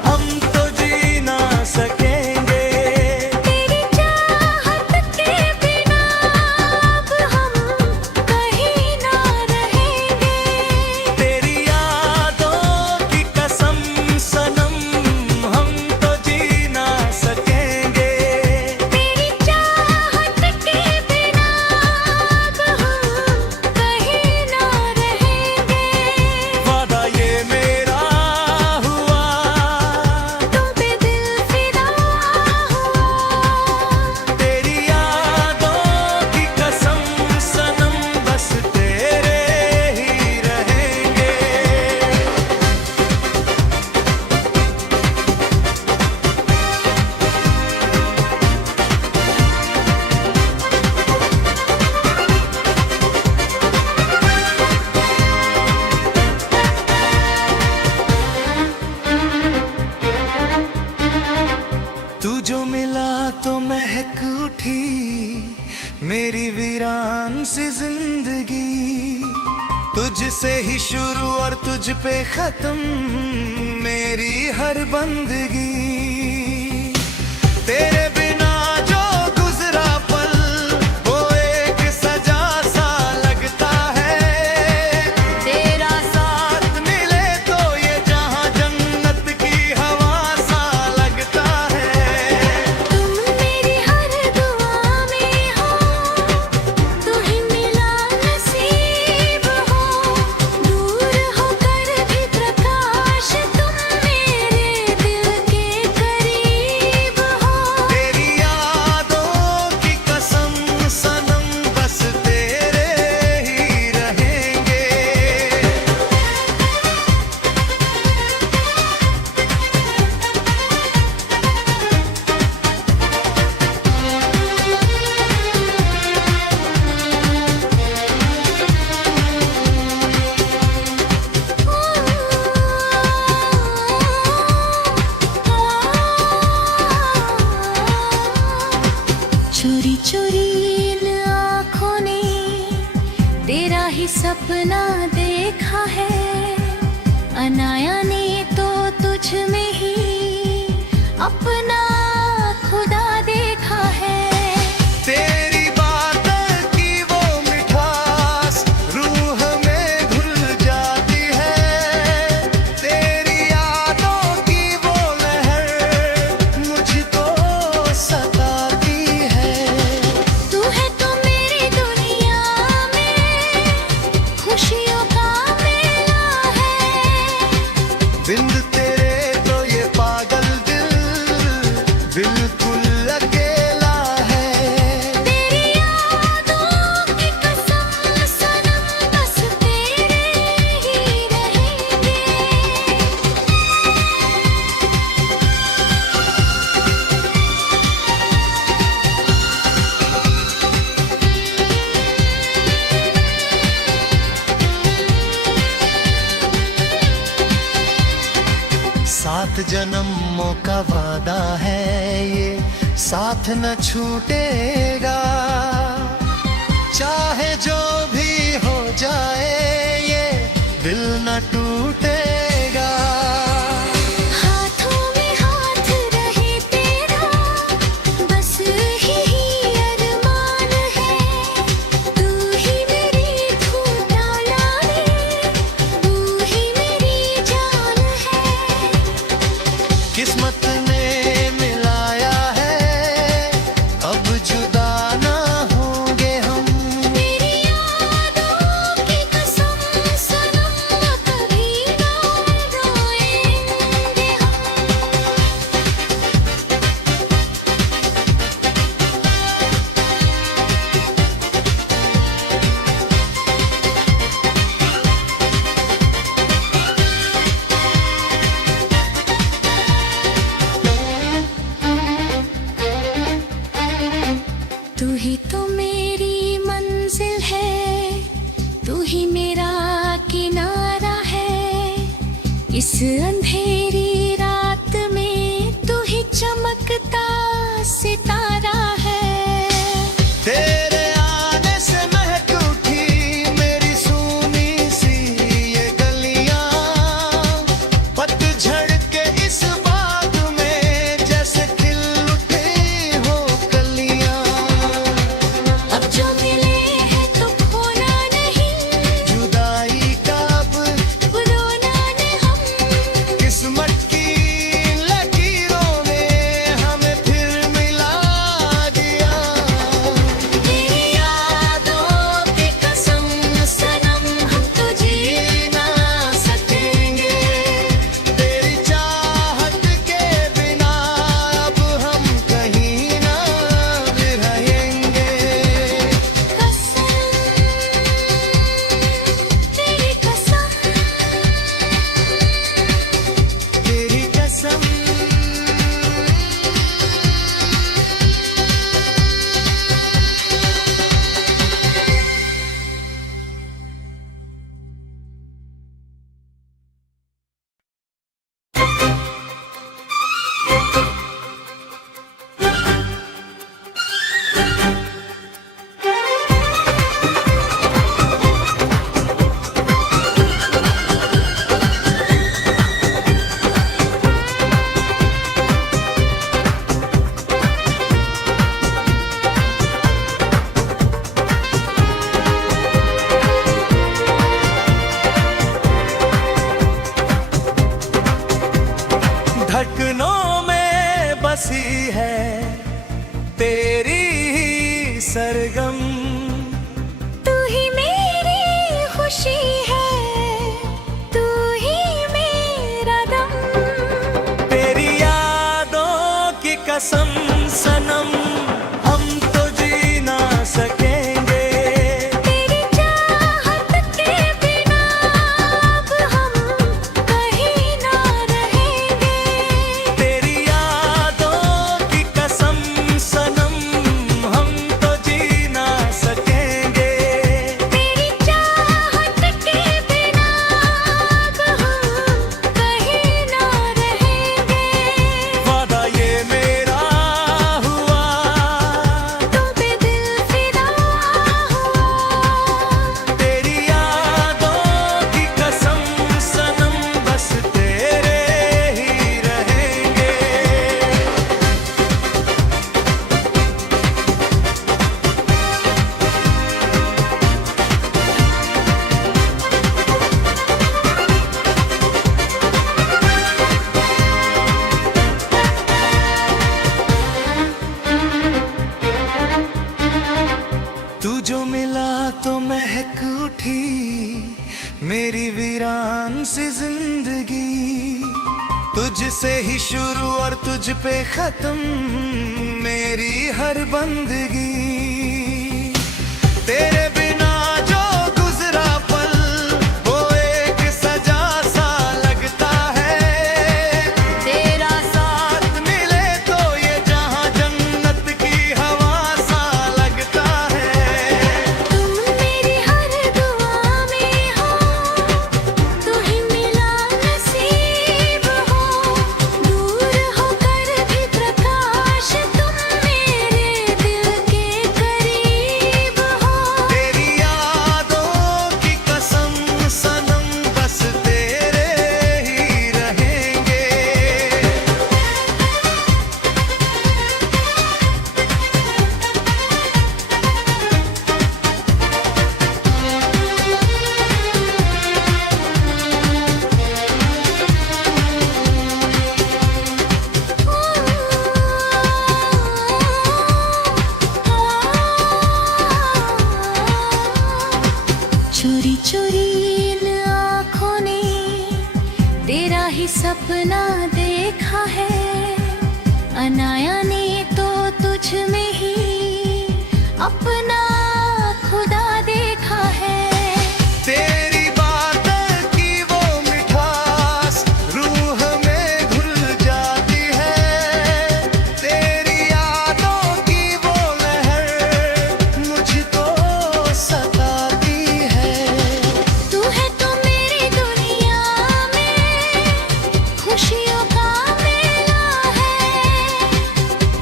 हम तो जी ना सकेंगे। तेरी चाहत के बिना अब हम कहीं ना रहेंगे। तेरी यादों की कसम सनम तुझसे ही शुरू और तुझ पे खत्म मेरी हर बंदगी। तेरे बिना जो गुजरा पल वो एक सजा सा लगता है। तेरा साथ मिले तो ये जहां जन्नत की हवा सा लगता है। तुम मेरी हर दुआ में हो, तू ही मिला नसीब हो। दूर होकर भी प्रकाश तुम मेरे दिल के करीब हो। तेरी यादों की कसम सनम बस तेरे ही रहेंगे। चोरी चोरी इन आँखों ने तेरा ही सपना देखा है। अनाया ने तो तुझ में ही अपना खुदा देखा है। तेरी बातों की वो मिठास रूह में घुल जाती है। तेरी यादों की वो लहर मुझको सताती है। तू है तो मेरी दुनिया में खुशियों का मेला है। बिन तेरे तो ये पागल दिल बिल्कुल अकेला है। तेरी यादों की कसम सनम बस तेरे ही रहेंगे। सात जन्मों का वादा है ये साथ न छूटेगा। चाहे जो भी हो जाए ये दिल न टूटेगा। हाथों में हाथ रहे तेरा बस यही अरमान है। तू ही मेरी धूप डाले, तू ही मेरी जान है। किस्मत ने मिलाया है अब जुदा ना होंगे हम। तेरी यादों की कसम सनम कभी ना सपनों में बसी है तेरी ही सरगम। तू ही मेरी खुशी है, तू ही मेरा दम। तेरी यादों की कसम सनम, हम तो जी ना सकेंगे। तेरी चाहत के बिना अब हम कहीं ना रहेंगे। तेरी यादों की कसम सनम, हम तो जी ना सकेंगे। तेरी चाहत के बिना अब हम कहीं ना रहेंगे। वादा ये मेरा हुआ, तुम पे दिल फिदा हुआ। तेरी यादों की कसम सनम, बस तेरे ही रहेंगे। तू जो मिला तो महक उठी मेरी वीरान सी जिंदगी। तुझसे ही शुरू और तुझ पे खत्म मेरी हर बंदगी। तेरे बिना जो गुजरा पल, वो एक सजा सा लगता है। तेरा साथ मिले तो ये जहां जन्नत की हवा सा लगता है। तुम मेरी हर दुआ में हो, तू ही मिला नसीब हो। दूर होकर भी प्रकाश तुम मेरे दिल के करीब हो। तेरी यादों की कसम सनम, बस तेरे ही रहेंगे। चोरी चोरी इन आँखों ने तेरा ही सपना देखा है। अनाया ने तो तुझ में ही अपना खुदा देखा है। तेरी बातों की वो मिठास रूह में घुल जाती है। तेरी यादों की वो लहर मुझको सताती है। तू है तो मेरी दुनिया में खुशियों का मेला है।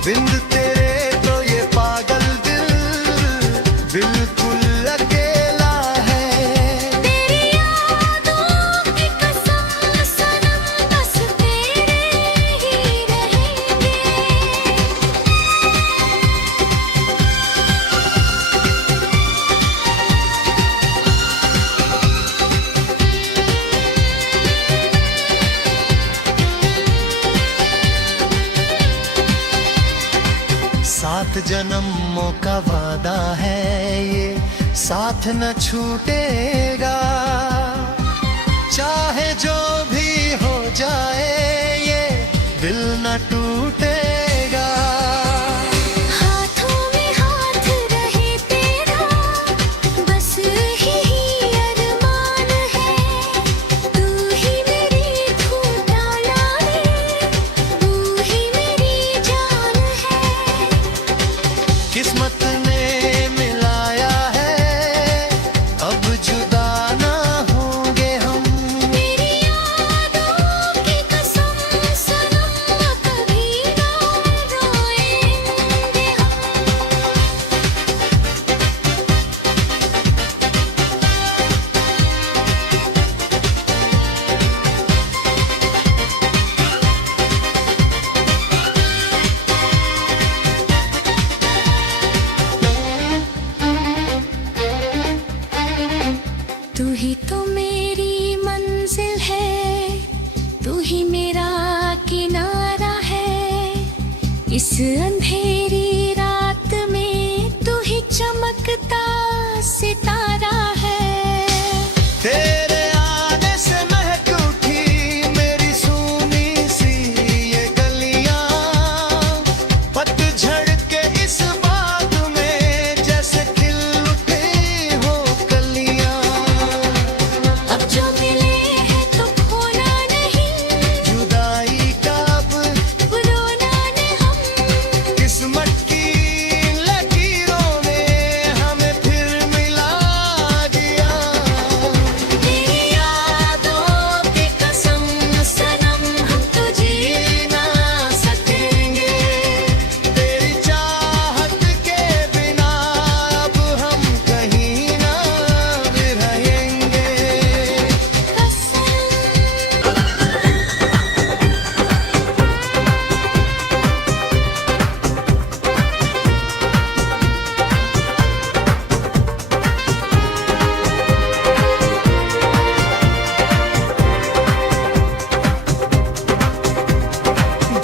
बिन तेरे तो ये पागल दिल बिल्कुल अकेला है। तेरी यादों की कसम सनम, बस तेरे ही रहेंगे। सात जन्मों का वादा है ये, साथ न छूटेगा। चाहे जो भी हो जाए ये दिल न टूटेगा। हाथों में हाथ रहे तेरा, बस यही अरमान है। तू ही मेरी धूप डाला है, तू ही मेरी जान है। किस्मत ने मिलाया है, अब जुदा ना होंगे हम। तेरी यादों की कसम सनम, कभी ना रोएंगे हम। तू ही तो मेरी मंजिल है, तू ही मेरा किनारा इस अंधेरी रात में तू ही चमकता सितारा है। तेरे आने से महक उठी मेरी सूनी सी ये गलियां, पतझड़ के इस बाग में जैसे खिल उठी हो कलियां। अब जो मिले हैं तो खोना नहीं, जुदाई का अब रोना ने हम, किस्मत की लकीरों ने हमें फिर मिला दिया। तेरी यादों की कसम सनम हम तो जी ना सकेंगे। तेरी चाहत के बिना अब हम कहीं ना रहेंगे।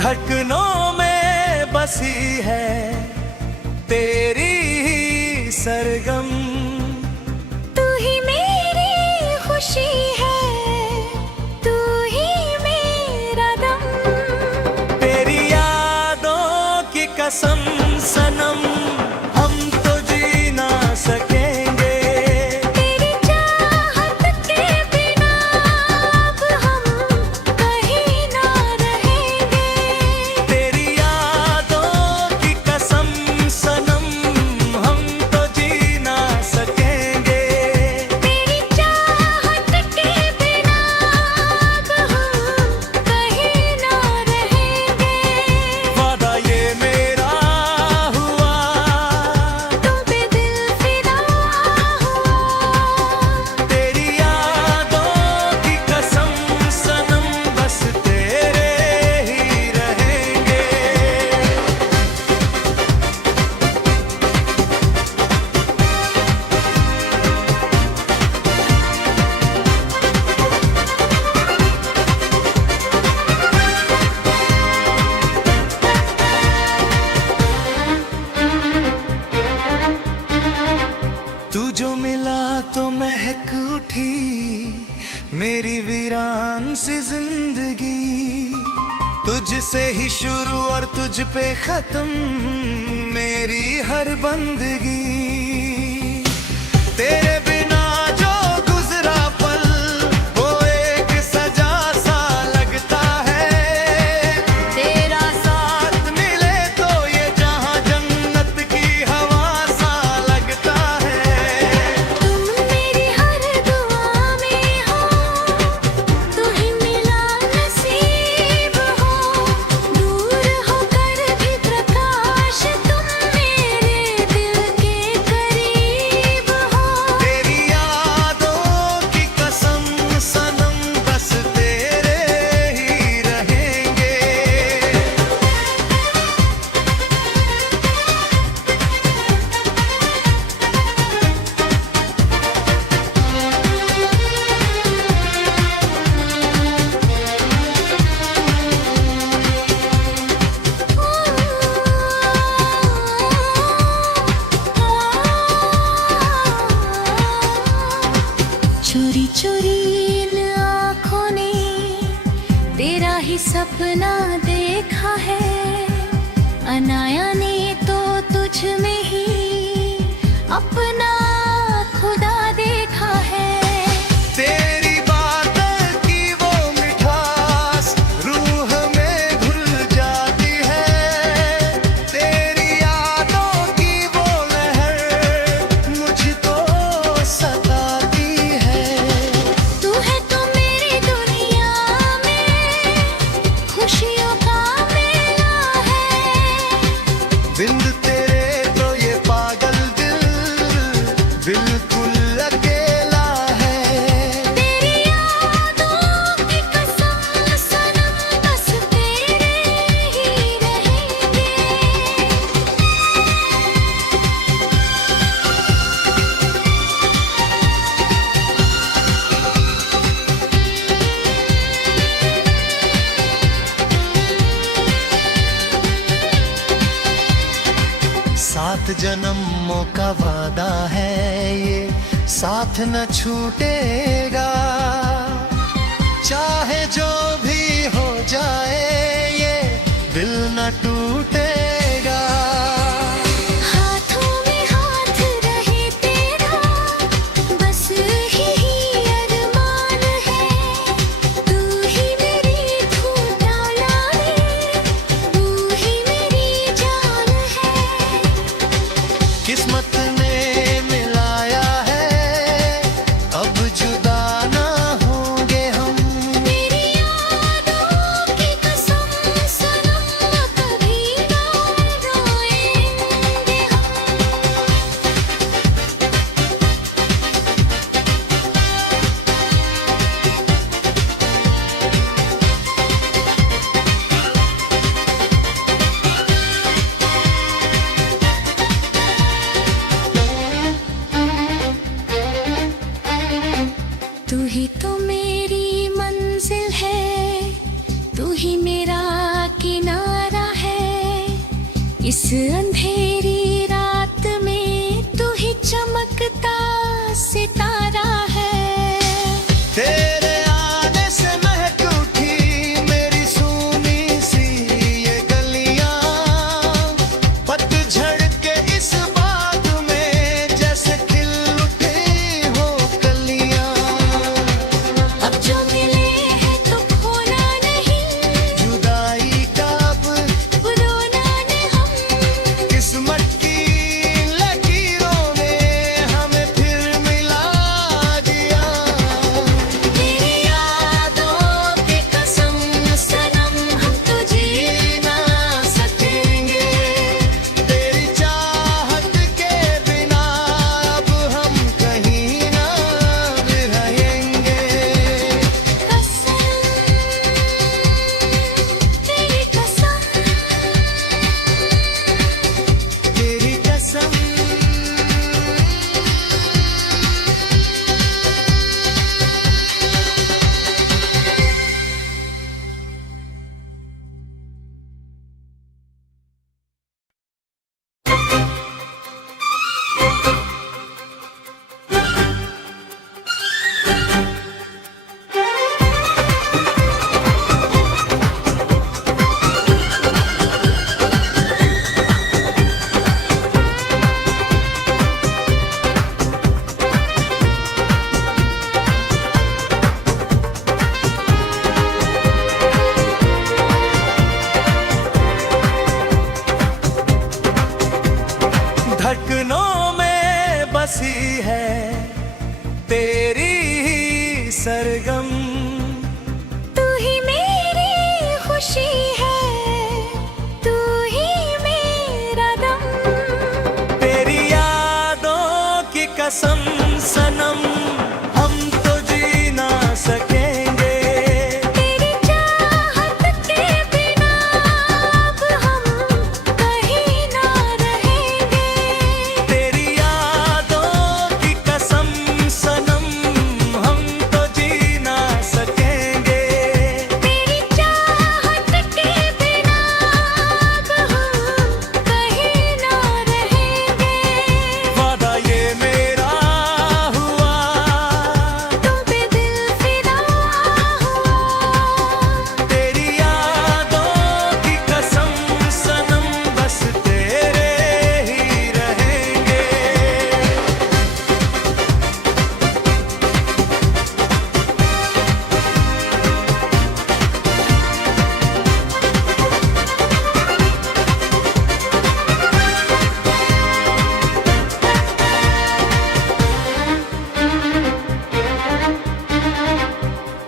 धड़कनों में बसी है तेरी ही सरगम, तू ही मेरी खुशी है, तू ही मेरा दम। तेरी यादों की कसम सनम हम तो जी ना सकेंगे। तेरी चाहत के बिना अब हम कहीं ना रहेंगे। तेरी यादों की कसम सनम हम तो जी ना सकेंगे। तेरी चाहत के बिना अब हम कहीं ना रहेंगे। वादा ये मेरा हुआ, तुम पे दिल फिदा हुआ। तेरी यादों की कसम सनम बस तेरे ही रहेंगे। तू जो मिला तो महक उठी मेरी वीरान सी जिंदगी। तुझसे ही शुरू और तुझ पे खत्म मेरी हर बंदगी। तेरे बिना जो गुजरा पल वो एक सजा सा लगता है। तेरा साथ मिले तो ये जहां जन्नत की हवा सा लगता है। तुम मेरी हर दुआ में हो, तू ही मिला नसीब हो। दूर होकर भी प्रकाश तुम मेरे दिल के करीब हो। तेरी यादों की कसम सनम बस तेरे ही रहेंगे। चोरी चोरी इन आँखों ने तेरा ही सपना देखा है। अनाया ने तो तुझ में ही अपना खुदा देखा है। तेरी बातों की वो मिठास रूह में घुल जाती है। तेरी यादों की वो लहर मुझको सताती है। तू है तो मेरी दुनिया में खुशियों का मेला है। बिंद तेरे तो ये पागल दिल सात जन्मों का वादा है ये, साथ न छूटेगा। चाहे जो भी हो जाए ये दिल न टूटेगा। हाथों में हाथ रहे तेरा, बस यही अरमान है। तू ही मेरी धूप डाला रे, तू ही मेरी जान है। किस्मत ने मिलाया है, अब जुदा ना होंगे हम। तेरी यादों की कसम सनम, कभी ना रोएंगे हम। तू ही तो मेरी मंजिल है, तू ही मेरा किनारा है। इस अंधेरी रात में तू ही चमकता सितारा है। तेरे आने से महक उठी मेरी सूनी सी ये गलियां, पतझड़ के इस बाग में जैसे खिल उठी हो कलियां। अब जो मिले हैं तो खोना नहीं, जुदाई का अब रोना नहीं हम। किस्मत की लकीरों ने हमें फिर मिला दिया। तेरी यादों की कसम सनम, हम तो जी ना सकेंगे। तेरी चाहत के बिना अब हम कहीं ना रहेंगे। कसम, तेरी कसम, तेरी कसम। धड़कनों में बसी है तेरी ही सरगम। तू ही मेरी खुशी है, तू ही मेरा दम। तेरी यादों की कसम सनम, हम तो जी ना सकेंगे। तेरी चाहत के बिना अब हम कहीं ना रहेंगे। तेरी यादों की कसम सनम, हम तो जी ना सकेंगे। तेरी चाहत के बिना अब हम कहीं ना रहेंगे। वादा ये मेरा हुआ, तुम पे दिल फिदा हुआ। तेरी यादों की कसम सनम, बस तेरे ही रहेंगे।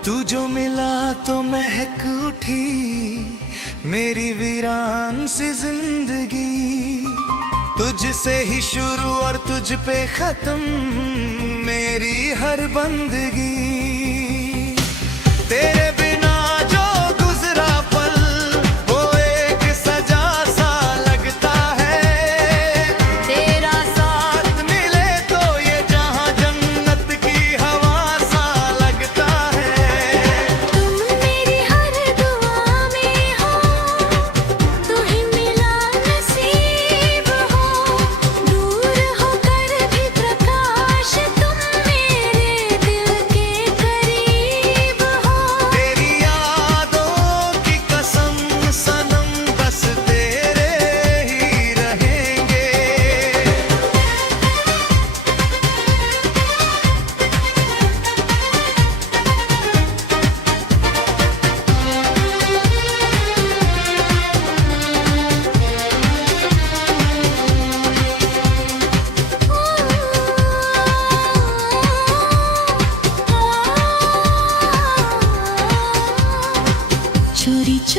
तू जो मिला तो महक उठी मेरी वीरान सी जिंदगी। तुझसे ही शुरू और तुझ पे खत्म मेरी हर बंदगी। तेरे बिना जो गुजरा पल वो एक सजा सा लगता है। तेरा साथ मिले तो ये जहां जन्नत की हवा सा लगता है। तुम मेरी हर दुआ में हो, तू ही मिला नसीब हो।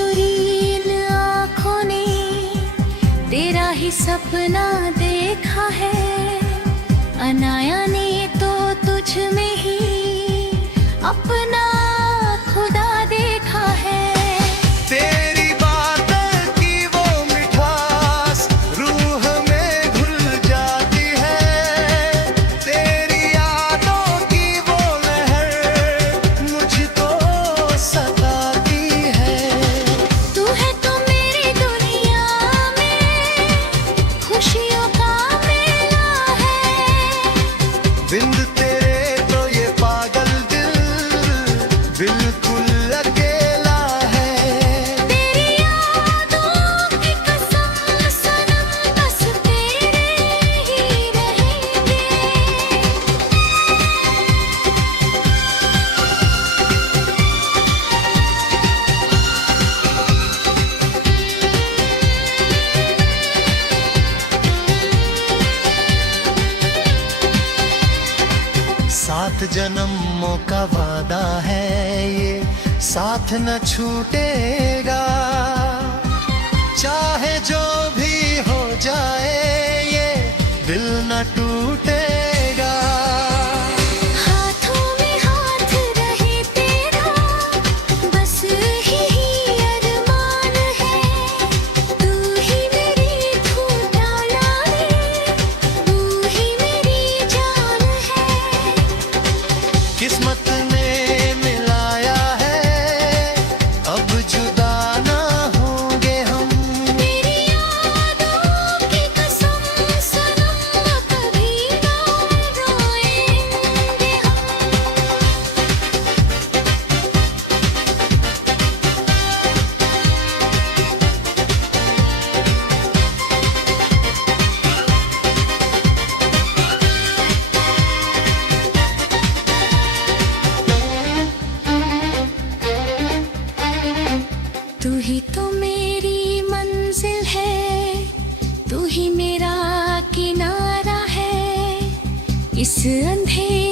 चुरी इन आँखों ने तेरा ही सपना देखा है। अनाया ने तो तुझ में ही अपना खुदा देखा है। तेरी बातों की वो मिठास रूह में घुल जाती है। तेरी यादों की वो लहर मुझको सताती है। तू है तो मेरी दुनिया में खुशियों का मेला है। बिंद तेरे तो ये पागल दिल बिल्कुल अकेला है। तेरी यादों की कसम सनम बस तेरे ही रहेंगे। सात जन्मों का वादा है ये साथ न छूटेगा। चाहे जो भी हो जाए ये दिल न टूटेगा। हाथों में हाथ रहे तेरा बस यही अरमान है। तू ही मेरी धूप डाला तू ही मेरी जान है। किस्मत ने मिलाया है अब जुदा ना होंगे हम। तेरी यादों की कसम सनम कभी ना रोएंगे हम। तू ही तो मेरी मंजिल है। तू ही मेरा किनारा है। इस अंधेरे